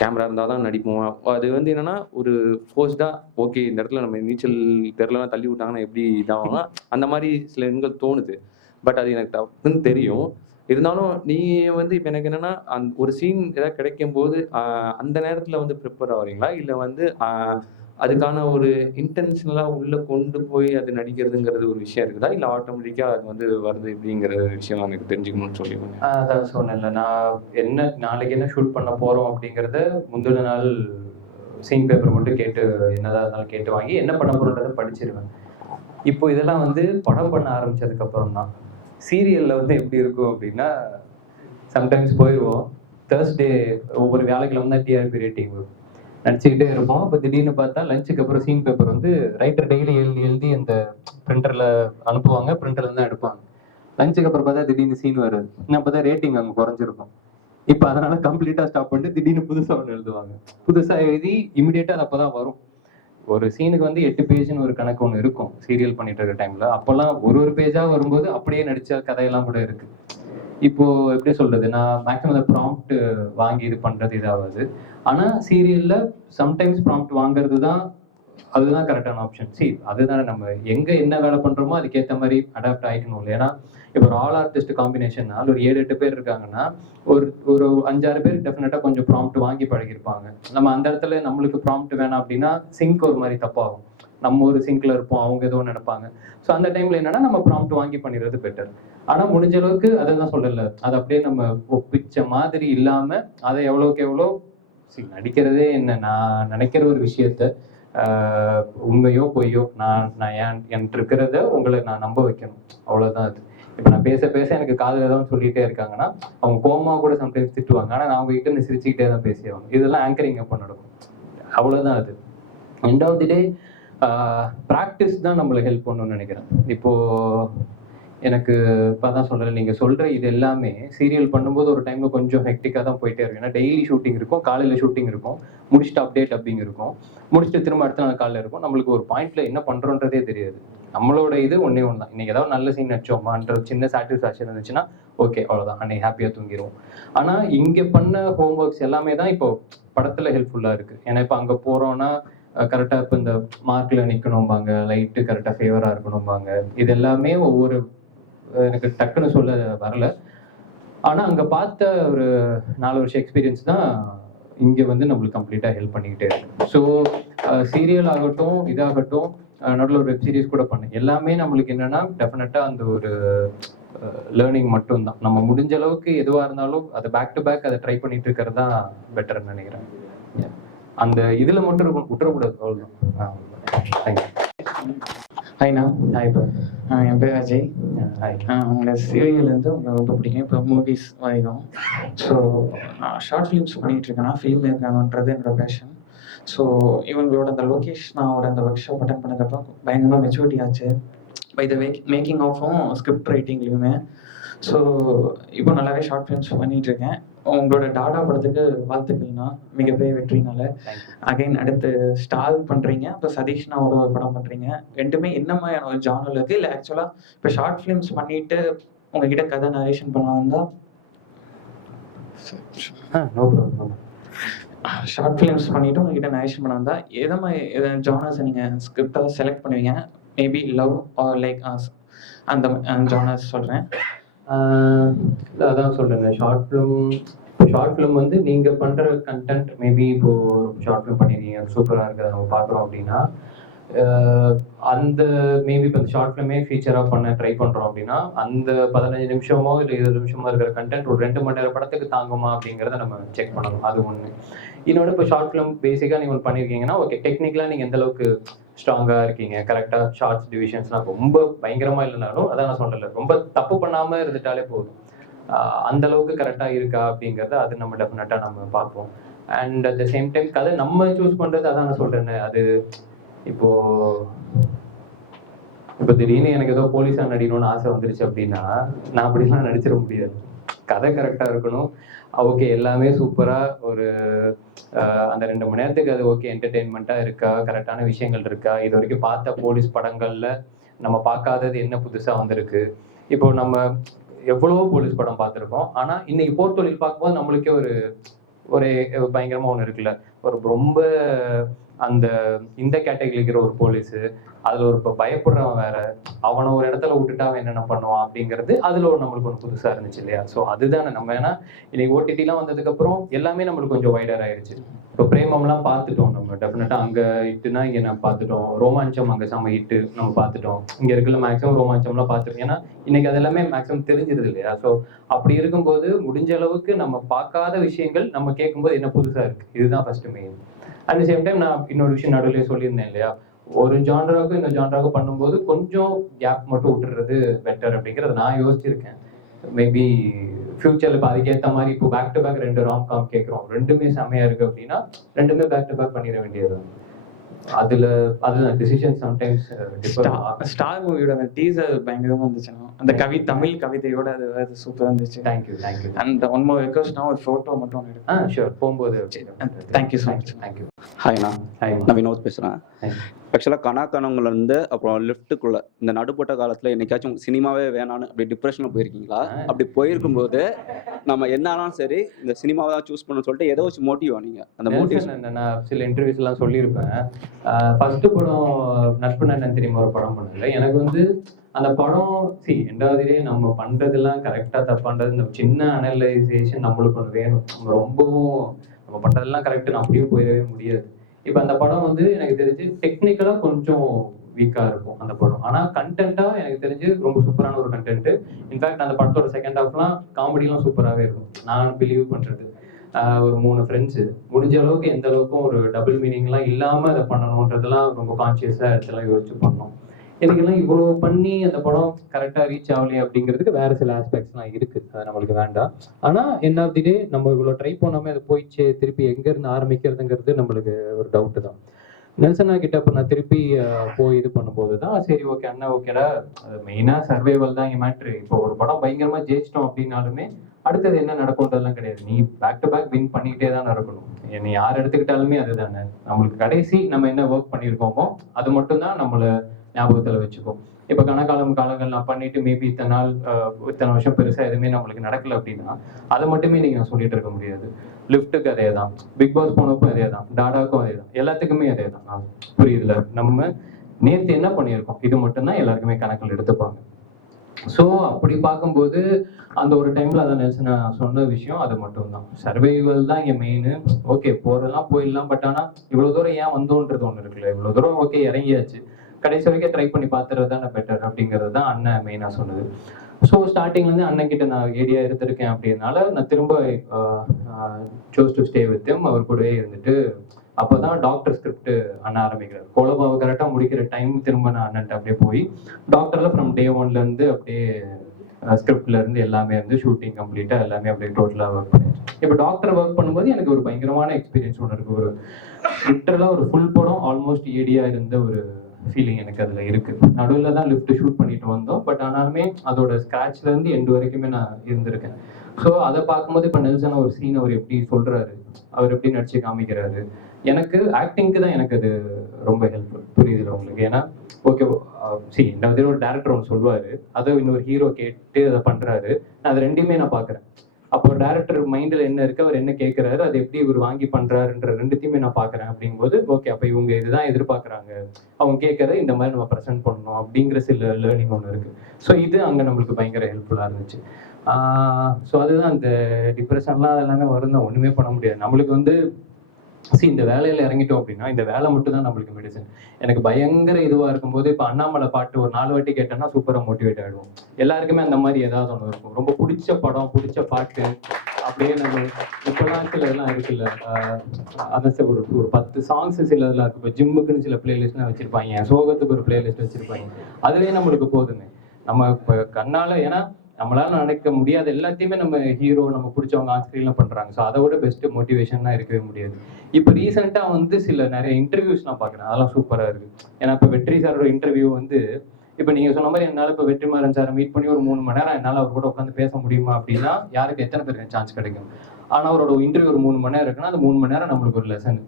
கேமரா இருந்தால் தான் நடிப்போம். அது வந்து என்னென்னா ஒரு ஃபோர்ஸ்டாக ஓகே இந்த இடத்துல நம்ம நீச்சல் தெரிலலாம் தள்ளி விட்டாங்கன்னா எப்படி இதாகும்னா அந்த மாதிரி சில எண்கள் தோணுது. பட் அது எனக்கு தப்புன்னு தெரியும். இருந்தாலும் நீ வந்து இப்போ எனக்கு என்னன்னா ஒரு சீன் ஏதாவது கிடைக்கும் போது அந்த நேரத்தில் வந்து ப்ரிப்பேர் ஆகிறீங்களா, இல்லை வந்து அதுக்கான ஒரு இன்டென்ஷனலாக உள்ளே கொண்டு போய் அது நடிக்கிறதுங்கிறது ஒரு விஷயம் இருக்குதா, இல்லை ஆட்டோமேட்டிக்காக அது வந்து வருது இப்படிங்கிற விஷயம் எனக்கு தெரிஞ்சுக்கணும்னு சொல்லி அதான் சொன்னேன்ல, நான் நாளைக்கு என்ன ஷூட் பண்ண போகிறோம் அப்படிங்கிறத முந்தின நாள் சீன் பேப்பர் மட்டும் கேட்டு என்னதான் இருந்தாலும் கேட்டு வாங்கி என்ன பண்ண போகிறோன்றதை படிச்சிருவேன். இப்போ இதெல்லாம் வந்து படம் பண்ண ஆரம்பிச்சதுக்கப்புறம் தான். சீரியலில் வந்து எப்படி இருக்கும் அப்படின்னா, சம்டைம்ஸ் போயிடுவோம். தேர்ஸ்டே ஒவ்வொரு வியாழக்கிழமை தான் டிஆர்பி ரேட்டிங் வரும். நடிச்சுக்கிட்டே இருப்போம். இப்போ திடீர்னு பார்த்தா லஞ்சுக்கு அப்புறம் சீன் பேப்பர் வந்து ரைட்டர் டெய்லி எழுதி அந்த பிரிண்டரில் அனுப்புவாங்க, பிரிண்டரில் தான் எடுப்பாங்க. லஞ்சுக்கு அப்புறம் பார்த்தா திடீர்னு சீன் வருது. நான் பார்த்தா ரேட்டிங் அங்கே குறைஞ்சிருக்கும். இப்போ அதனால கம்ப்ளீட்டாக ஸ்டாப் பண்ணிட்டு திடீர்னு புதுசாக ஒன்று எழுதுவாங்க. புதுசாக எழுதி இமிடியேட்டாக அது அப்போ தான் வரும். ஒரு சீனுக்கு வந்து 8 பேஜ்னு ஒரு கணக்கு ஒன்று இருக்கும் சீரியல் பண்ணிட்டு இருக்க டைம்ல. அப்போல்லாம் ஒரு பேஜாக வரும்போது அப்படியே நடிச்ச கதையெல்லாம் கூட இருக்கு. இப்போ எப்படி சொல்றது, நான் மேக்ஸிமம் அந்த ப்ராம்ப்ட் வாங்கி இது பண்றது இதாவது. ஆனா சீரியல்ல சம்டைம்ஸ் ப்ராம்ப்ட் வாங்குறது தான், அதுதான் கரெக்டான ஆப்ஷன். அதுதானே நம்ம எங்க என்ன வேலை பண்றோமோ அதுக்கேற்ற மாதிரி அடாப்ட் ஆகிக்கணும். ஏன்னா இப்போ ஒரு ஆல் ஆர்டிஸ்ட் காம்பினேஷன்னா ஒரு 7-8 பேர் இருக்காங்கன்னா ஒரு 5-6 பேர் டெஃபினட்டா கொஞ்சம் ப்ராம்ப்ட் வாங்கி பழகிருப்பாங்க. நம்ம அந்த இடத்துல நம்மளுக்கு ப்ராம்ப்ட் வேணாம் அப்படின்னா சிங்க் ஒரு மாதிரி தப்பாகும். நம்ம ஒரு சிங்க்ல இருப்போம், அவங்க ஏதோ நினைப்பாங்க. ஸோ அந்த டைம்ல என்னன்னா நம்ம ப்ராம்ப்ட் வாங்கி பண்ணிடுறது பெட்டர். ஆனா முடிஞ்ச அளவுக்கு அதுதான் சொல்லல, அது அப்படியே நம்ம ஒப்பிச்ச மாதிரி இல்லாம அதை எவ்வளோக்கு எவ்வளோ நடிக்கிறதே என்ன, நான் நினைக்கிற ஒரு விஷயத்த உண்மையோ பொய்யோ நான் என்கிட்ட இருக்கிறத உங்களை நான் நம்ப வைக்கணும், அவ்வளவுதான் அது. இப்போ நான் பேச பேச எனக்கு காதுல ஏதாவது சொல்லிட்டே இருக்காங்கன்னா அவங்க கோமா கூட சம்டைம்ஸ் திட்டுவாங்க, ஆனா நான் அவங்க கிட்ட சிரிச்சுக்கிட்டே தான் பேசிடுவாங்க. இதெல்லாம் ஆங்கரிங் அப்போ நடக்கும், அவ்வளவுதான் அது. End of the day practice தான் நம்மளுக்கு ஹெல்ப் பண்ணணும்னு நினைக்கிறேன். இப்போ எனக்கு இப்போ தான் சொல்கிறேன், நீங்கள் சொல்கிற இது எல்லாமே சீரியல் பண்ணும்போது ஒரு டைமில் கொஞ்சம் ஹெக்டிக்காக தான் போயிட்டே இருக்கும். ஏன்னா டெய்லி ஷூட்டிங் இருக்கும், காலையில் ஷூட்டிங் இருக்கும், முடிச்சுட்டு அப்படியே டப்பிங் இருக்கும், முடிச்சுட்டு திரும்ப அடுத்த நாள் காலையில் இருக்கும். நம்மளுக்கு ஒரு பாயிண்ட்ல என்ன பண்ணுறோன்றதே தெரியாது. நம்மளோட இது ஒன்றே ஒன்று தான், இன்றைக்கி ஏதாவது நல்ல சீன் நடிச்சோமான்ற சின்ன சாட்டிஸ்ஃபேக்ஷன் இருந்துச்சுன்னா ஓகே, அவ்வளோதான், அன்னைக்கு ஹாப்பியாக தூங்கிடுவோம். ஆனால் இங்கே பண்ண ஹோம் ஒர்க்ஸ் எல்லாமே தான் இப்போ படத்தில் ஹெல்ப்ஃபுல்லாக இருக்குது. ஏன்னா இப்போ அங்கே போகிறோன்னா கரெக்டாக இப்போ இந்த மார்க்கில் நிற்கணும்பாங்க, லைட்டு கரெக்டாக ஃபேவராக இருக்கணும்பாங்க. இது எல்லாமே ஒவ்வொரு எனக்கு டக்குன்னு சொல்ல வரல. ஆனால் அங்கே பார்த்த ஒரு 4 வருஷம் எக்ஸ்பீரியன்ஸ் தான் இங்கே வந்து நம்மளுக்கு கம்ப்ளீட்டாக ஹெல்ப் பண்ணிக்கிட்டே இருக்கு. ஸோ சீரியல் ஆகட்டும், இதாகட்டும், நடுவில் ஒரு வெப் சீரிஸ் கூட பண்ணேன். எல்லாமே நம்மளுக்கு என்னன்னா டெஃபினட்டாக அந்த ஒரு லேர்னிங் மட்டும்தான். நம்ம முடிஞ்ச அளவுக்கு எதுவாக இருந்தாலும் அதை பேக் டு பேக் அதை ட்ரை பண்ணிட்டு இருக்கிறது தான் பெட்டர்னு நினைக்கிறேன். அந்த இதில் மட்டும் விட்டுறக்கூடாது, அவ்வளோதான். தேங்க்யூ. ஹாய்ண்ணா. Hi bro. என் பேர் அஜய். ஹாய். உங்களை சீரியல் வந்து உங்களுக்கு ரொம்ப பிடிக்கும், இப்போ மூவிஸ் வரைக்கும். ஸோ ஷார்ட் ஃபிலிம்ஸ் பண்ணிகிட்ருக்கேன்னா ஃபிலிம் மேக்கர்ன்றது என்னோட பேஷன். ஸோ இவங்களோட அந்த லொக்கேஷனோட அந்த ஒர்க் ஷாப் அட்டன் பண்ணதுக்கப்புறம் பயங்கரமாக மெச்சூரிட்டி ஆச்சு பை த மேக்கிங் ஆஃபும் ஸ்கிரிப்ட் ரைட்டிங்லேயுமே. ஸோ இப்போ நல்லாவே ஷார்ட் ஃபிலிம்ஸ் பண்ணிகிட்ருக்கேன். உங்களோட டாடா படத்துக்கு வாழ்த்துக்கள்னா, மிகப்பெரிய வெற்றினால. அகைன் அடுத்து ஸ்டார் பண்ணுறீங்க, அப்புறம் சதீஷ்னாவோட ஒரு படம் பண்ணுறீங்க. ரெண்டுமே என்ன மாதிரியான ஒரு ஜானல் இருக்குது, இல்லை ஆக்சுவலாக இப்போ ஷார்ட் ஃபிலிம்ஸ் பண்ணிட்டு உங்ககிட்ட கதை நரேஷன் பண்ண வந்தால் ஷார்ட் ஃபிலிம்ஸ் பண்ணிவிட்டு உங்ககிட்ட நரேஷன் பண்ண வந்தால் எதை மாதிரி ஜானர்ஸை நீங்கள் ஸ்கிரிப்டாக செலக்ட் பண்ணுவீங்க? மேபி லவ் ஆர் லைக் அந்த ஜானர்ஸ் சொல்கிறேன். அதான் சொல்றேன், ஷார்ட் ஃபிலிம் வந்து நீங்கள் பண்ணுற கண்டென்ட் மேபி இப்போ ஷார்ட் ஃபிலிம் பண்ணிருக்கீங்க, சூப்பராக இருக்குது, நம்ம பார்க்குறோம் அப்படின்னா அந்த மேபி இப்போ அந்த ஷார்ட் ஃபிலிமே ஃபீச்சராக பண்ண ட்ரை பண்ணுறோம் அப்படின்னா அந்த 15 நிமிஷமோ இல்லை 20 நிமிஷமோ இருக்கிற கண்டென்ட் ஒரு 2 மணி நேரம் படத்துக்கு தாங்குமா அப்படிங்கிறத நம்ம செக் பண்ணணும். அது ஒன்று. இன்னொன்று, இப்போ ஷார்ட் ஃபிலிம் பேசிக்காக நீங்கள் ஒன்று பண்ணியிருக்கீங்கன்னா ஓகே, டெக்னிக்கலாக நீங்கள் எந்த அளவுக்கு ஸ்ட்ராங்காக இருக்கீங்க, கரெக்டாக ஷார்ட்ஸ் டிவிஷன்ஸ்லாம் ரொம்ப பயங்கரமாக இல்லைனாலும், அதான் நான் சொல்லலை, ரொம்ப தப்பு பண்ணாமல் இருந்துட்டாலே போதும். அந்த அளவுக்கு கரெக்டாக இருக்கா அப்படிங்கிறத அது நம்ம டெஃபினட்டாக நம்ம பார்ப்போம். And at the same time கதை நம்ம சூஸ் பண்ணுறது, அதான் நான் சொல்கிறேன்னு, அது இப்போ திடீர்னு எனக்கு ஏதோ போலீஸாக நடிக்கணும்னு ஆசை வந்துருச்சு அப்படின்னா நான் அப்படிலாம் நடிச்சிட முடியாது. கதை கரெக்டாக இருக்கணும், ஓகே, எல்லாமே சூப்பராக ஒரு அந்த 2 மணி நேரத்துக்கு அது ஓகே, என்டர்டெயின்மெண்ட்டாக இருக்கா, கரெக்டான விஷயங்கள் இருக்கா, இது வரைக்கும் பார்த்த போலீஸ் படங்களில் நம்ம பார்க்காதது என்ன புதுசாக வந்திருக்கு. இப்போ நம்ம எவ்வளவோ போலீஸ் படம் பார்த்துருக்கோம், ஆனால் இன்னைக்கு போர்த்தொழில் பார்க்கும்போது நம்மளுக்கே ஒரு பயங்கரமாக ஒன்று இருக்குல்ல, ஒரு ரொம்ப அந்த இந்த கேட்டகரியில் இருக்கிற ஒரு போலீஸு, அதில் ஒரு இப்போ பயப்படுறவன் வேற, அவனை ஒரு இடத்துல விட்டுட்டு அவன் என்னென்ன பண்ணுவான் அப்படிங்கிறது அதில் ஒரு நம்மளுக்கு ஒன்று புதுசாக இருந்துச்சு இல்லையா? ஸோ அதுதானே நம்ம, ஏன்னா இன்னைக்கு ஓடிடிலாம் வந்ததுக்கப்புறம் எல்லாமே நம்மளுக்கு கொஞ்சம் வைடர் ஆயிடுச்சு. இப்போ பிரேமம்லாம் பார்த்துட்டோம் நம்ம, டெஃபினட்டாக அங்கே ஹிட்டுனா இங்கே நம்ம பார்த்துட்டோம். ரோமாஞ்சம் அங்கே செம்ம ஹிட்டு நம்ம பார்த்துட்டோம். இங்கே இருக்கிற மேக்ஸிமம் ரோமாஞ்சம்லாம் பார்த்துருக்கோம். ஏன்னா இன்னைக்கு அது எல்லாமே மேக்ஸிமம் தெரிஞ்சிருது இல்லையா? ஸோ அப்படி இருக்கும்போது முடிஞ்ச அளவுக்கு நம்ம பார்க்காத விஷயங்கள் நம்ம கேட்கும்போது என்ன புதுசாக இருக்குது, இதுதான் first main. At the same time நான் இன்னொரு விஷயம் நடுவிலே சொல்லியிருந்தேன் இல்லையா, ஒரு ஜான்ராவுக்கு இந்த ஜான்ராவுக்கு பண்ணும்போது கொஞ்சம் கேப் மட்டும் விட்டுறது பெட்டர் அப்படிங்கிறத நான் யோசிச்சிருக்கேன். மேபி ஃபியூச்சர்ல இப்போ அதுக்கேற்ற மாதிரி இப்போ பேக் டு பேக் 2 ராம்காம் கேட்குறோம், ரெண்டுமே செம்மையா இருக்கு அப்படின்னா ரெண்டுமே பேக் டு பேக் பண்ணிட வேண்டியது. அதுதான் டிசிஷன் சம்டைம்ஸ் ஸ்டார் மூவியோட அந்த டீசர் பயங்கரமா இருந்துச்சுன்னா, அந்த தமிழ் கவிதையோட அது சூப்பரா இருந்துச்சு. தேங்க்யூ. அண்ட் ஒன் மோர் ரிக்வெஸ்ட்னா ஒரு ஃபோட்டோ மட்டும் ஒன்று எடுத்து. ஷூர், போகும்போது. Thank you so much. தேங்க்யூ. ஹாய்ண்ணா, நான் வினோத் பேசுகிறேன். ஆக்சுவலாக கனாக்கணவங்கலேருந்து அப்புறம் லிஃப்ட்டுக்குள்ளே இந்த நடுப்பட்ட காலத்தில் என்னைக்காச்சும் சினிமாவே வேணான்னு அப்படி டிப்ரெஷனில் போயிருக்கீங்களா? அப்படி போயிருக்கும்போது நம்ம என்ன ஆனாலும் சரி இந்த சினிமாவை தான் சூஸ் பண்ணணும்னு சொல்லிட்டு ஏதோ வச்சு மோட்டிவ் ஆனீங்க? அந்த மோட்டிவேஷன் என்ன, நான் சில இன்டர்வியூஸ்லாம் சொல்லியிருப்பேன். ஃபர்ஸ்ட் படம் நட்பு நன்னன் தெரியுமா ஒரு படம் பண்ணல. எனக்கு வந்து அந்த படம் ரெண்டாவதுலேயே நம்ம பண்ணுறதெல்லாம் கரெக்டாக தப்பான்றது இந்த சின்ன அனலைசேஷன் நம்மளுக்கு ஒன்று வேணும். நம்ம ரொம்பவும் நம்ம பண்ணுறதெல்லாம் கரெக்டுன்னு அப்படியும் போயிடவே முடியாது. இப்போ அந்த படம் வந்து எனக்கு தெரிஞ்சு டெக்னிக்கலாக கொஞ்சம் வீக்காக இருக்கும் அந்த படம். ஆனால் கண்டென்ட்டாக எனக்கு தெரிஞ்சு ரொம்ப சூப்பரான ஒரு கண்டென்ட்டு. இன்ஃபேக்ட் அந்த படத்தோட செகண்ட் ஹாஃப்லாம் காமெடிலாம் சூப்பராகவே இருக்கும். நான் பிலீவ் பண்ணுறது ஒரு 3 ஃப்ரெண்ட்ஸு முடிஞ்ச அளவுக்கு எந்த அளவுக்கும் ஒரு டபுள் மீனிங்லாம் இல்லாமல் அதை பண்ணணுன்றதெல்லாம் ரொம்ப கான்சியஸாக இடத்துலாம் யோசிச்சு பண்ணோம். எனக்கெல்லாம் இவ்வளோ பண்ணி அந்த படம் கரெக்டாக ரீச் ஆகலையே அப்படிங்கிறதுக்கு வேறு சில ஆஸ்பெக்ட்ஸ்லாம் இருக்குது, அது நம்மளுக்கு வேண்டாம். ஆனால் எண்ட் ஆஃப் தி டே நம்ம இவ்வளோ ட்ரை பண்ணாமல் அதை போயிடுச்சு, திருப்பி எங்கேருந்து ஆரம்பிக்கிறதுங்கிறது நம்மளுக்கு ஒரு டவுட்டு தான். நெல்சனா கிட்ட இப்போ நான் திருப்பி போய் இது பண்ணும்போது தான் சரி ஓகே அண்ணா ஓகேடா, அது மெயினாக சர்வைவல் தான் இங்கே மேட்ரு. இப்போ ஒரு படம் பயங்கரமாக ஜெயிச்சிட்டோம் அப்படின்னாலுமே அடுத்தது என்ன நடக்கும்ன்றதெல்லாம் கிடையாது. நீ பேக் டு பேக் வின் பண்ணிக்கிட்டே தான் இருக்கணும். நீ யார் எடுத்துக்கிட்டாலுமே அதுதானே. நம்மளுக்கு கடைசி நம்ம என்ன ஒர்க் பண்ணியிருக்கோமோ அது மட்டும்தான் நம்மளை ஞாபகத்தில் வச்சுக்கோ. இப்போ காலங்கள் நான் பண்ணிட்டு மேபி இத்தனை வருஷம் பெருசாக எதுவுமே நம்மளுக்கு நடக்கல அப்படின்னா அதை மட்டுமே நீங்கள் சொல்லிட்டு இருக்க முடியாது. லிஃப்ட்டுக்கு அதே தான், பிக் பாஸ் போனப்போ அதே தான், டாடாக்கும் அதே தான், எல்லாத்துக்குமே அதே தான். புரியுதுல, நம்ம நேற்று என்ன பண்ணியிருக்கோம் இது மட்டும்தான் எல்லாருக்குமே கணக்கில் எடுத்துப்பாங்க. ஸோ அப்படி பார்க்கும்போது அந்த ஒரு டைம்ல அதை நான் சொன்ன விஷயம் அது மட்டும்தான். சர்வைவல் தான் இங்கே மெயின். ஓகே போறதெல்லாம் போயிடலாம், பட் ஆனால் இவ்வளோ தூரம் ஏன் வந்தோன்றது ஒன்று இருக்குல்ல. இவ்வளோ தூரம் ஓகே இறங்கியாச்சு, கடைசி வரைக்கும் ட்ரை பண்ணி பார்த்துறது தானே பெட்டர் அப்படிங்கிறது தான் அண்ணன் மெயினாக சொன்னது. ஸோ ஸ்டார்டிங்லேருந்து அண்ணன் கிட்ட நான் ஏடியா இருந்திருக்கேன் அப்படின்னால நான் திரும்ப chose to stay with him. அவர் கூடவே இருந்துட்டு அப்போ தான் டாக்டர் ஸ்கிரிப்ட் அண்ணன் ஆரம்பிக்கிறார். கோலபாவை கரெக்டாக முடிக்கிற டைம் திரும்ப நான் அண்ணன்ட்ட அப்படியே போய் டாக்டரில் ஃப்ரம் டே 1லேருந்து அப்படியே ஸ்கிரிப்ட்லேருந்து எல்லாமே வந்து ஷூட்டிங் கம்ப்ளீட்டாக எல்லாமே அப்படியே டோட்டலாக ஒர்க் பண்ணிடுச்சு. இப்போ டாக்டர் ஒர்க் பண்ணும்போது எனக்கு ஒரு பயங்கரமான எக்ஸ்பீரியன்ஸ் ஒன்று இருக்குது. ஒரு லிட்டரலாக ஒரு ஃபுல் படம் ஆல்மோஸ்ட் ஏடியா இருந்த ஒரு ஃபீலிங் எனக்கு அதில் இருக்குது. நடுவில் தான் லிஃப்ட் ஷூட் பண்ணிட்டு வந்தோம், பட் ஆனாலுமே அதோட ஸ்க்ராட்ச்லேருந்து எண்டு வரைக்குமே நான் இருந்திருக்கேன். ஸோ அதை பார்க்கும்போது இப்போ நெல்சன் ஒரு சீன் அவர் எப்படி சொல்கிறாரு, அவர் எப்படி நடிச்சு காமிக்கிறாரு, எனக்கு ஆக்டிங்க்கு தான் எனக்கு அது ரொம்ப ஹெல்ப்ஃபுல். புரியுதுல உங்களுக்கு? ஏன்னா ஓகே இந்த ஒரு டேரக்டர் ஒன்று சொல்லுவார், அதை இன்னொரு ஹீரோ கேட்டு அதை பண்ணுறாரு, நான் அது ரெண்டுமே நான் பார்க்குறேன். அப்போ டேரக்டர் மைண்டில் என்ன இருக்குது, அவர் என்ன கேட்குறாரு, அதை எப்படி இவர் வாங்கி பண்ணுறாருன்ற ரெண்டுத்தையுமே நான் பார்க்குறேன். அப்படிங்கும்போது ஓகே அப்போ இவங்க இதுதான் எதிர்பார்க்குறாங்க, அவங்க கேட்குறத இந்த மாதிரி நம்ம ப்ரெசென்ட் பண்ணணும் அப்படிங்கிற சில லேர்னிங் ஒன்று இருக்குது. ஸோ இது அங்கே நம்மளுக்கு பயங்கர ஹெல்ப்ஃபுல்லாக இருந்துச்சு. ஸோ அதுதான் இந்த டிப்ரெஷன்லாம் எல்லாமே வரும் தான், ஒன்றுமே பண்ண முடியாது. நம்மளுக்கு வந்து இந்த வேலையில் இறங்கிட்டோம் அப்படின்னா இந்த வேலை மட்டும் தான் நம்மளுக்கு மெடிசன். எனக்கு பயங்கர இதுவாக இருக்கும்போது இப்போ அண்ணாமலை பாட்டு ஒரு 4 வாட்டி கேட்டோன்னா சூப்பராக மோட்டிவேட் ஆகிடுவோம். எல்லாருக்குமே அந்த மாதிரி ஏதாவது ஒன்று இருக்கும், ரொம்ப பிடிச்ச படம் பிடிச்ச பாட்டு அப்படியே நம்ம இப்போலாம் சில இதெல்லாம் இருக்குல்ல, அதான் ஒரு 10 சாங்ஸ் சில இதெல்லாம் இருக்கும். இப்போ ஜிம்முக்குன்னு சில பிளேலிஸ்ட்லாம் வச்சுருப்பாங்க, சோகத்துக்கு ஒரு பிளேலிஸ்ட் வச்சுருப்பாங்க. அதுலேயே நம்மளுக்கு போதுங்க. நம்ம இப்போ கண்ணால், ஏன்னா நம்மளால நினைக்க முடியாத எல்லாத்தையுமே நம்ம ஹீரோ நம்ம பிடிச்சவங்க ஆன் ஸ்க்ரீன்ல பண்றாங்க. ஸோ அதை விட பெஸ்ட் மோட்டிவேஷன்லாம் இருக்கவே முடியாது. இப்போ ரீசெண்டாக வந்து நிறைய இன்டர்வியூஸ் நான் பார்க்குறேன், அதெல்லாம் சூப்பராக இருக்கு. ஏன்னா இப்போ வெற்றி சாரோட இன்டர்வியூ வந்து இப்போ நீங்கள் சொன்ன மாதிரி என்னால் இப்போ வெற்றிமாறன் சாரை மீட் பண்ணி ஒரு 3 மணி நேரம் என்னால் அவர் கூட உட்காந்து பேச முடியுமா அப்படின்னா யாருக்கு எத்தனை பேருக்கு சான்ஸ் கிடைக்கும்? ஆனால் அவரோட இன்டர்வியூ ஒரு 3 மணி நேரம் இருக்குன்னா அந்த 3 மணி நேரம் நம்மளுக்கு ஒரு லெசன்.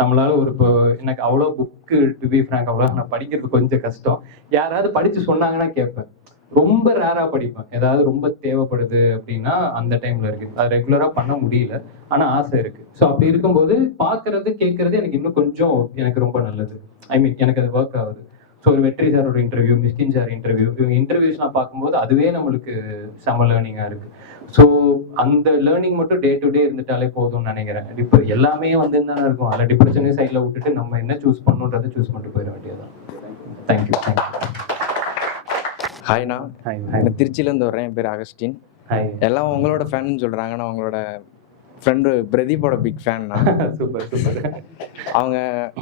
நம்மளால ஒரு இப்போ எனக்கு அவ்வளோ புக்கு டு பி ஃப்ராங்க் அவ்வளோ நான் படிக்கிறது கொஞ்சம் கஷ்டம். யாராவது படித்து சொன்னாங்கன்னா கேட்பேன். ரொம்ப ரேராக படிப்பேன். ஏதாவது ரொம்ப தேவைப்படுது அப்படின்னா அந்த டைமில் இருக்குது. அது ரெகுலராக பண்ண முடியல, ஆனால் ஆசை இருக்குது. ஸோ அப்படி இருக்கும்போது பார்க்கறது கேட்கறது எனக்கு இன்னும் கொஞ்சம் எனக்கு ரொம்ப நல்லது. ஐ மீன் எனக்கு அது ஒர்க் ஆகுது. ஸோ ஒரு வெற்றி சாரோட இன்டர்வியூ, மிஸ்கின் சார் இன்டர்வியூ, இவங்க இன்டர்வியூஸ்லாம் பார்க்கும்போது அதுவே நம்மளுக்கு செம லேர்னிங்காக இருக்குது. ஸோ அந்த லேர்னிங் மட்டும் டே டு டே இருந்துட்டாலே போதும்னு நினைக்கிறேன். இப்போ எல்லாமே வந்து தானே இருக்கும், அதில் டிப்ரெஷனே சைடில் விட்டுட்டு நம்ம என்ன சூஸ் பண்ணுன்றதை சூஸ் பண்ணிட்டு போயிட வேண்டியதான். தேங்க்யூ. ஹாய்ண்ணா, நான் திருச்சியிலேருந்து வர்றேன். என் பேர் அகஸ்டின். ஹாய். எல்லாம் உங்களோட ஃபேன்னு சொல்கிறாங்க. நான் உங்களோட ஃப்ரெண்டு பிரதீப்போட பிக் ஃபேன் நான். Super super. அவங்க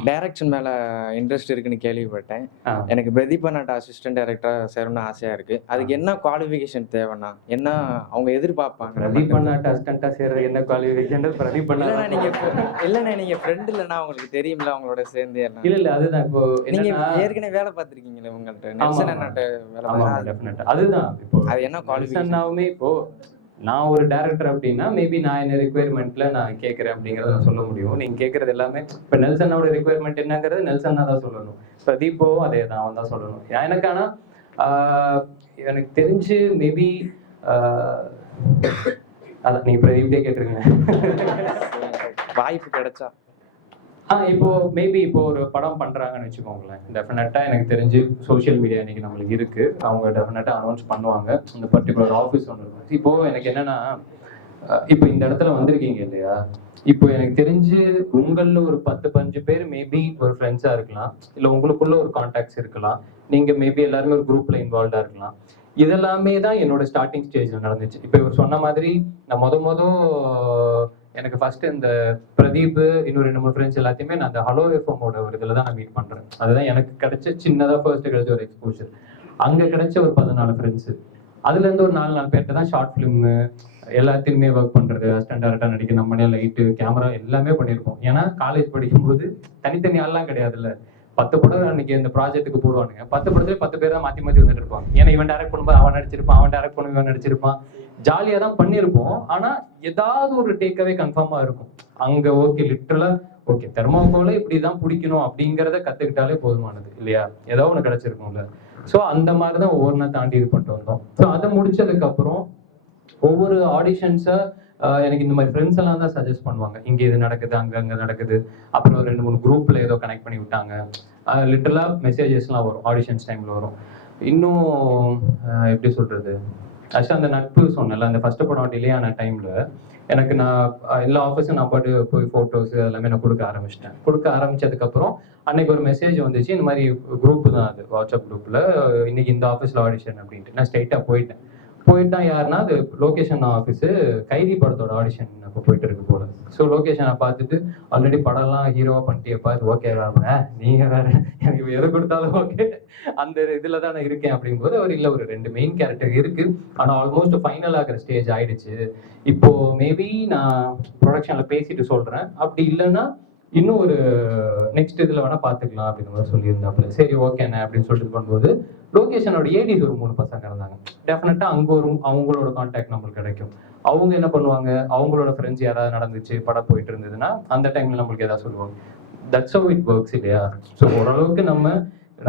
டைரக்ஷன் மேலே இன்ட்ரெஸ்ட் இருக்குன்னு கேள்விப்பட்டேன். எனக்கு பிரதீப் அண்ணாட்ட அசிஸ்டன்ட் டைரக்டராக சேரணும்னு ஆசையாக இருக்குது. அதுக்கு என்ன குவாலிஃபிகேஷன் தேவைண்ணா? என்ன அவங்க எதிர்பார்ப்பாங்க? பிரதீப் அண்ணாட்ட அசிஸ்டண்ட்டாக சேர்றது என்ன குவாலிஃபிகேஷன்? பிரதீப் அண்ணா இல்லைண்ணா, நீங்கள் ஃப்ரெண்ட் இல்லைண்ணா, உங்களுக்கு தெரியும்ல அவங்களோட சேர்ந்து எல்லாம். இல்லை அதுதான். இப்போ நீங்கள் ஏற்கனவே வேலை பார்த்துருக்கீங்களே உங்கள்கிட்ட, நெல்சன் அண்ணாட்ட வேலை. அதுதான் இப்போ அது என்ன குவாலிஃபிகேஷன்? இப்போ நான் ஒரு டேரக்டர் அப்படின்னா மேபி நான் என்ன ரெக்குயர்மெண்ட்ல நான் கேட்குறேன் அப்படிங்கிறத நான் சொல்ல முடியும். நீங்க கேட்கறது எல்லாமே இப்போ நெல்சனோட ரெக்குயர்மெண்ட் என்னங்கிறது நெல்சன் தான் சொல்லணும். பிரதீப்போ அதே தான், அவன் தான் சொல்லணும். எனக்கு ஆனால் எனக்கு தெரிஞ்சு மேபி அதான் நீங்க பிரதீப்டே கேட்டிருக்கீங்க. வாய்ப்பு கிடைச்சா இப்போ மேபி இப்போ ஒரு படம் பண்றாங்கன்னு வச்சுக்கோங்களேன், டெஃபினட்டா எனக்கு தெரிஞ்சு சோஷியல் மீடியா இன்னைக்கு நம்மளுக்கு இருக்கு, அவங்க டெஃபினட்டா அனௌன்ஸ் பண்ணுவாங்க. அந்த பர்டிகுலர் ஆஃபீஸ் ஒன்று இருக்கும். இப்போ எனக்கு என்னன்னா, இப்போ இந்த இடத்துல வந்திருக்கீங்க இல்லையா, இப்போ எனக்கு தெரிஞ்சு உங்களில் ஒரு 10-15 பேர் மேபி ஒரு ஃப்ரெண்ட்ஸா இருக்கலாம், இல்லை உங்களுக்குள்ள ஒரு கான்டாக்ட்ஸ் இருக்கலாம், நீங்க மேபி எல்லாருமே ஒரு குரூப்ல இன்வால்வ்டா இருக்கலாம். இதெல்லாமே தான் என்னோட ஸ்டார்டிங் ஸ்டேஜ்ல நடந்துச்சு. இப்போ இவர் சொன்ன மாதிரி நான் மொத எனக்கு ஃபர்ஸ்ட் இந்த பிரதீப் இன்னும் 2-3 ஃப்ரெண்ட்ஸ் எல்லாத்தையுமே நான் அந்த ஹலோ எஃப்எம்மோட ஒரு இதில் தான் நான் மீட் பண்றேன். அதுதான் எனக்கு கிடைச்ச சின்னதாக ஃபர்ஸ்ட் கிடைச்ச ஒரு எக்ஸ்போஷர். அங்கே கிடைச்ச ஒரு 14 ஃப்ரெண்ட்ஸு, அதுலேருந்து ஒரு 4 பேர்ட்ட தான் ஷார்ட் ஃபிலிமு எல்லாத்தையுமே ஒர்க் பண்ணுறது, அசிஸ்டன்ட் டேரக்டராக நடிக்க, நம்மளே லைட்டு கேமரா எல்லாமே பண்ணியிருக்கோம். ஏன்னா காலேஜ் படிக்கும்போது தனித்தனி ஆள்லாம் கிடையாதுல்ல. 10 படம் அன்னைக்கு இந்த ப்ராஜெக்ட்டுக்கு போடுவானுங்க. 10 படத்துல 10 பேர் தான் மாற்றி மாற்றி வந்துட்டு இருப்பாங்க. ஏன்னா இவன் டேரக்ட் பண்ணும்போது அவன் நடிச்சிருப்பான், அவன் டேரக்ட் பண்ணும்போது இவன் நடிச்சிருப்பான். ஜாலியாக தான் பண்ணியிருப்போம். ஆனால் ஏதாவது ஒரு டேக்அவே கன்ஃபார்மாக இருக்கும். அங்கே ஓகே லிட்டரலாக ஓகே தெர்மாக்கோலை இப்படி தான் பிடிக்கணும் அப்படிங்கிறத கற்றுக்கிட்டாலே போதுமானது இல்லையா, ஏதோ ஒன்று கிடச்சிருக்கும்ல. ஸோ அந்த மாதிரி தான் ஒவ்வொன்றா தாண்டி இது பண்ணிட்டு வந்தோம். ஸோ அதை முடிச்சதுக்கப்புறம் ஒவ்வொரு ஆடிஷன்ஸை எனக்கு இந்த மாதிரி ஃப்ரெண்ட்ஸ் எல்லாம் தான் சஜஸ்ட் பண்ணுவாங்க, இங்கே இது நடக்குது, அங்கே நடக்குது. அப்புறம் 2-3 குரூப்பில் ஏதோ கனெக்ட் பண்ணி விட்டாங்க. லிட்டரலாக மெசேஜஸ்லாம் வரும், ஆடிஷன்ஸ் டைமில் வரும். இன்னும் எப்படி சொல்கிறது, ஆக்சுவலாக அந்த நட்பு சொன்னல, அந்த ஃபர்ஸ்ட் படம் டிலே ஆன டைமில் எனக்கு நான் எல்லா ஆஃபீஸும் நான் பாட்டு போய் ஃபோட்டோஸ் எல்லாமே நான் கொடுக்க ஆரம்பிச்சிட்டேன். கொடுக்க ஆரம்பித்ததுக்கப்புறம் அன்னைக்கு ஒரு மெசேஜ் வந்துச்சு, இந்த மாதிரி குரூப்பு தான் அது, வாட்ஸ்அப் குரூப்பில் இன்னைக்கு இந்த ஆஃபீஸில் ஆடிஷன் அப்படின்ட்டு. நான் ஸ்ட்ரைட்டாக போயிட்டேன். யாருன்னா அது லொகேஷன் ஆஃபீஸு, கைதி படத்தோட ஆடிஷன் அப்போ போயிட்டு இருக்கு போல. ஸோ லொகேஷனை பார்த்துட்டு ஆல்ரெடி படம்லாம் ஹீரோவாக பண்ணிட்டேப்பா, இது ஓகே வேற, நீங்கள் வேற எனக்கு எது கொடுத்தாலும் ஓகே, அந்த இதில் தான் நான் இருக்கேன் அப்படிங்கும்போது அவர் இல்லை, ஒரு 2 மெயின் கேரக்டர் இருக்கு, ஆனால் ஆல்மோஸ்ட் ஃபைனல் ஆகிற ஸ்டேஜ் ஆயிடுச்சு. இப்போ மேபி நான் ப்ரொடக்ஷனில் பேசிட்டு சொல்கிறேன், அப்படி இல்லைன்னா இன்னும் ஒரு நெக்ஸ்ட் இதில் வேணால் பார்த்துக்கலாம் அப்படிங்கிற மாதிரி சொல்லியிருந்தாப்புல. சரி ஓகேண்ணே அப்படின்னு சொல்லிட்டு பண்ணும்போது லொகேஷனோட ஏடிஸ் ஒரு 3 பசங்க இருந்தாங்க. டெஃபினட்டாக அங்கே ஒரு அவங்களோட கான்டாக்ட் நம்மளுக்கு கிடைக்கும். அவங்க என்ன பண்ணுவாங்க, அவங்களோட ஃப்ரெண்ட்ஸ் யாராவது நடந்துச்சு, படம் போயிட்டு இருந்ததுன்னா அந்த டைமில் நம்மளுக்கு எதாவது சொல்லுவாங்க. தட்ஸ் ஹவ் இட் ஒர்க்ஸ் இல்லையா. ஸோ ஓரளவுக்கு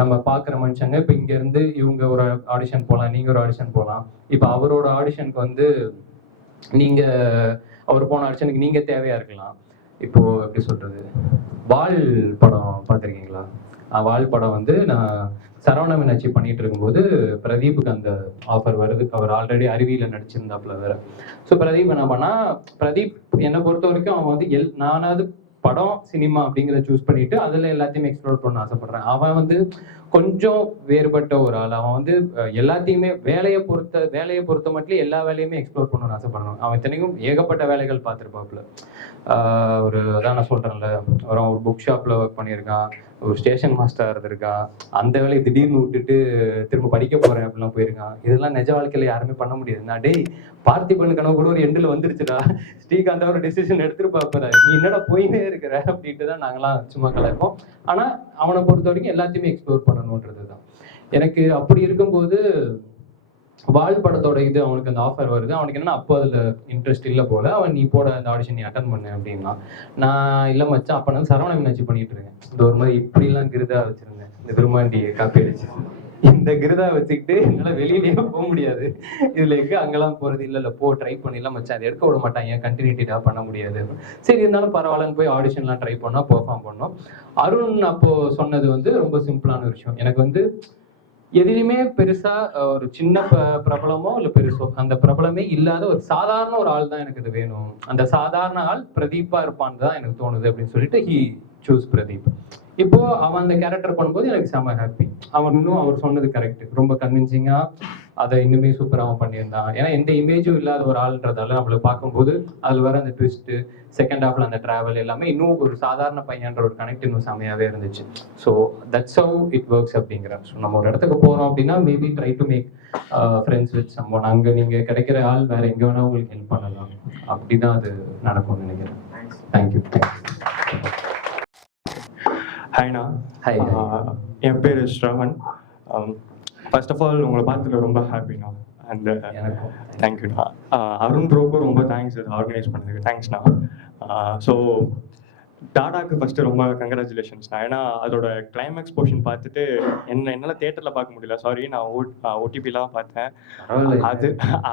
நம்ம பார்க்குற மனுஷங்க இப்போ இங்கேருந்து இவங்க ஒரு ஆடிஷன் போகலாம், நீங்கள் ஒரு ஆடிஷன் போகலாம். இப்போ அவரோட ஆடிஷனுக்கு வந்து அவர் போன ஆடிஷனுக்கு நீங்கள் தேவையாக இருக்கலாம். இப்போ எப்படி சொல்றது, வால் படம் பார்த்துருக்கீங்களா? வால் படம் வந்து நான் சரவண மீனாட்சி பண்ணிட்டு இருக்கும்போது பிரதீப்புக்கு அந்த ஆஃபர் வருது. அவர் ஆல்ரெடி அருவியில நடிச்சிருந்தாப்புல வேற. ஸோ பிரதீப் என்ன பண்ணா, பிரதீப் என்னை பொறுத்த வரைக்கும் அவன் வந்து நானாவது படம் சினிமா அப்படிங்கிறத சூஸ் பண்ணிட்டு அதுல எல்லாத்தையுமே எக்ஸ்ப்ளோர் பண்ண ஆசைப்படுறேன். அவன் வந்து கொஞ்சம் வேறுபட்ட ஒரு ஆள். அவன் வந்து எல்லாத்தையுமே வேலையை பொறுத்த மட்டும் எல்லா வேலையுமே எக்ஸ்ப்ளோர் பண்ணணும்னு ஆசைப்படணும். அவன் இத்தனைக்கும் ஏகப்பட்ட வேலைகள் பார்த்துருப்பாப்புல. ஒரு அதான் நான் சொல்றேன்ல, அவன் ஒரு புக் ஷாப்ல ஒர்க் பண்ணியிருக்கான், ஒரு ஸ்டேஷன் மாஸ்டர் இருந்திருக்கான், அந்த வேலையை திடீர்னு விட்டுட்டு திரும்ப படிக்க போறேன் அப்படிலாம் போயிருக்கான். இதெல்லாம் நிஜ வாழ்க்கையில யாருமே பண்ண முடியாது. நான் டேய் பார்த்திபன் கனவு கூட ஒரு எண்டில் வந்துருச்சுடா, ஸ்ரீகாந்த் ஒரு டிசிஷன் எடுத்துட்டு பார்ப்பற, நீ என்னடா போயினே இருக்கிற அப்படின்ட்டு தான் நாங்களாம் சும்மா கலாய்ப்போம். ஆனா அவனை பொறுத்த வரைக்கும் எல்லாத்தையுமே எக்ஸ்ப்ளோர் பண்ணணுன்றது தான். எனக்கு அப்படி இருக்கும்போது வால் படத்தோட இது அவனுக்கு அந்த ஆஃபர் வருது. அவனுக்கு என்னன்னா அப்போ அதில் இன்ட்ரெஸ்ட் இல்லை போல. அவன் நீ போட அந்த ஆடிஷன் நீ அட்டன் பண்ணு அப்படின்னா, நான் இல்லை மச்சான் அப்போ நான் சரவண மீனாட்சி பண்ணிட்டு இருக்கேன். இந்த ஒரு மாதிரி இப்படிலாம் கிருதா வச்சிருந்தேன், இந்த விரும்மாண்டி காப்பி அடிச்சு இந்த கிருதா வச்சுக்கிட்டு என்னால் வெளியிலேயே போக முடியாது. இதில் எங்கே அங்கெல்லாம் போகிறது இல்லை போ ட்ரை பண்ணிடலாம் மச்சான், அதை எடுக்க விட மாட்டாங்க, கண்டினியூட்டிடாக பண்ண முடியாது. சரி இருந்தாலும் பரவாயில்லன்னு போய் ஆடிஷன்லாம் ட்ரை பண்ணோம், பெர்ஃபார்ம் பண்ணோம். அருண் அப்போது சொன்னது வந்து ரொம்ப சிம்பிளான விஷயம். எனக்கு வந்து எதுலையுமே பெருசா ஒரு சின்ன பிரபலமோ இல்லை பெருசோ, அந்த பிரபலமே இல்லாத ஒரு சாதாரண ஒரு ஆள் தான் எனக்கு இது வேணும், அந்த சாதாரண ஆள் பிரதீப்பா இருப்பான்னு தான் எனக்கு தோணுது அப்படின்னு சொல்லிட்டு ஹி சூஸ் பிரதீப். இப்போ அவன் அந்த கேரக்டர் பண்ணும்போது எனக்கு செம்ம ஹாப்பி. அவர் சொன்னது கரெக்ட், ரொம்ப கன்வின்சிங்கா அதை இன்னுமே சூப்பராக அவன் பண்ணியிருந்தான். ஏன்னா எந்த இமேஜும் இல்லாத ஒரு ஆள்ன்றதால நம்மளை பார்க்கும்போது அதில் வர அந்த ட்விஸ்ட்டு, செகண்ட் ஹாஃப்ல அந்த டிராவல் எல்லாமே இன்னும் ஒரு சாதாரண பையன்ற ஒரு கனெக்ட் இன்னும் செமையாவே இருந்துச்சு. So that's how it works அப்படிங்கிறேன். ஸோ நம்ம ஒரு இடத்துக்கு போகிறோம் அப்படின்னா maybe try to make friends with someone. அங்கே நீங்கள் கிடைக்கிற ஆள் வேற எங்கே வேணா உங்களுக்கு ஹெல்ப் பண்ணலாம். அப்படிதான் அது நடக்கும்னு நினைக்கிறேன். தேங்க்யூ. ஹாய்ண்ணா. ஹாய். என் பேர் ஸ்ரவன். ஃபர்ஸ்ட் ஆஃப் ஆல் உங்களை பார்த்துட்டு ரொம்ப ஹாப்பிண்ணா. அண்ட் தேங்க்யூண்ணா. அருண் ப்ரோக்கும் ரொம்ப தேங்க்ஸ் இது ஆர்கனைஸ் பண்ணதுக்கு. தேங்க்ஸ்ண்ணா. ஸோ டாடாக்கு ஃபஸ்ட்டு ரொம்ப கங்க்ராச்சுலேஷன்ஸ்ண்ணா. ஏன்னா அதோட கிளைமேக்ஸ் போர்ஷன் பார்த்துட்டு என்னால் தேட்டரில் பார்க்க முடியல, சாரி, நான் ஓடிபிலாம் பார்த்தேன்.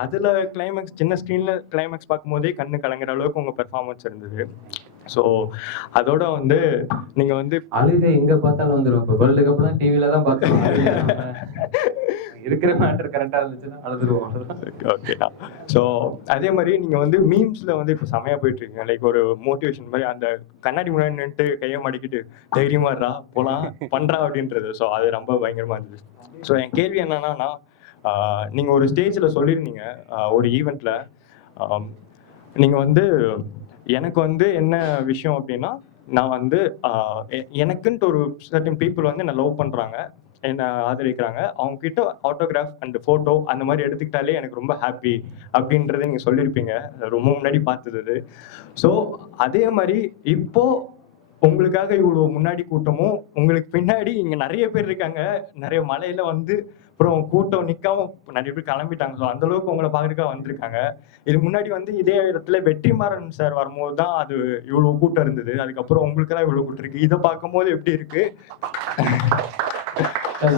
அதில் கிளைமேக்ஸ் சின்ன ஸ்க்ரீனில் கிளைமேக்ஸ் பார்க்கும்போதே கண்ணு கலங்குற அளவுக்கு உங்கள் பெர்ஃபார்மன்ஸ் இருந்தது. ஸோ அதோட வந்து நீங்கள் வந்து அழுது எங்கே பார்த்தாலும் வந்துடும். இப்போ வேர்ல்டு கப்லாம் டிவியில் தான் பார்த்துருவோம். இருக்கிற மேட்டர் கரெக்டாக இருந்துச்சுன்னா அழுதுருவோம். ஓகேண்ணா. ஸோ அதே மாதிரி நீங்கள் வந்து மீம்ஸில் வந்து இப்போ செமையாக போயிட்டுருக்கீங்க. லைக் ஒரு மோட்டிவேஷன் மாதிரி அந்த கண்ணாடி முன்னாடி நின்றுட்டு கையை மாட்டிக்கிட்டு தைரியமாக இருடா போகலாம் பண்ணுறா அப்படின்றது. ஸோ அது ரொம்ப பயங்கரமாக இருந்துச்சு. ஸோ என் கேள்வி என்னன்னா, நீங்கள் ஒரு ஸ்டேஜில் சொல்லியிருந்தீங்க ஒரு ஈவெண்ட்டில், நீங்கள் வந்து எனக்கு வந்து என்ன விஷயம் அப்படின்னா, நான் வந்து எனக்குன்ட்டு ஒரு சர்டன் பீப்புள் வந்து என்னை லவ் பண்ணுறாங்க, என்னை ஆதரிக்கிறாங்க, அவங்கக்கிட்ட ஆட்டோகிராஃப் அண்ட் ஃபோட்டோ அந்த மாதிரி எடுத்துக்கிட்டாலே எனக்கு ரொம்ப ஹாப்பி அப்படின்றத நீங்கள் சொல்லியிருப்பீங்க, ரொம்ப முன்னாடி பார்த்தது. ஸோ அதே மாதிரி இப்போது உங்களுக்காக இவ்வளோ முன்னாடி கூட்டமும் உங்களுக்கு பின்னாடி இங்கே நிறைய பேர் இருக்காங்க, நிறைய மலையில் வந்து அப்புறம் கூட்டம் நிற்காம நிறைய பேர் கிளம்பிட்டாங்க. ஸோ அந்தளவுக்கு உங்களை பார்க்குறதுக்காக வந்திருக்காங்க. இது முன்னாடி வந்து இதே இடத்துல வெற்றிமாறன் சார் வரும்போது தான் அது இவ்வளோ கூட்டம் இருந்தது, அதுக்கப்புறம் உங்களுக்கு தான் இவ்வளோ கூட்டம் இருக்குது. இதை பார்க்கும்போது எப்படி இருக்குது?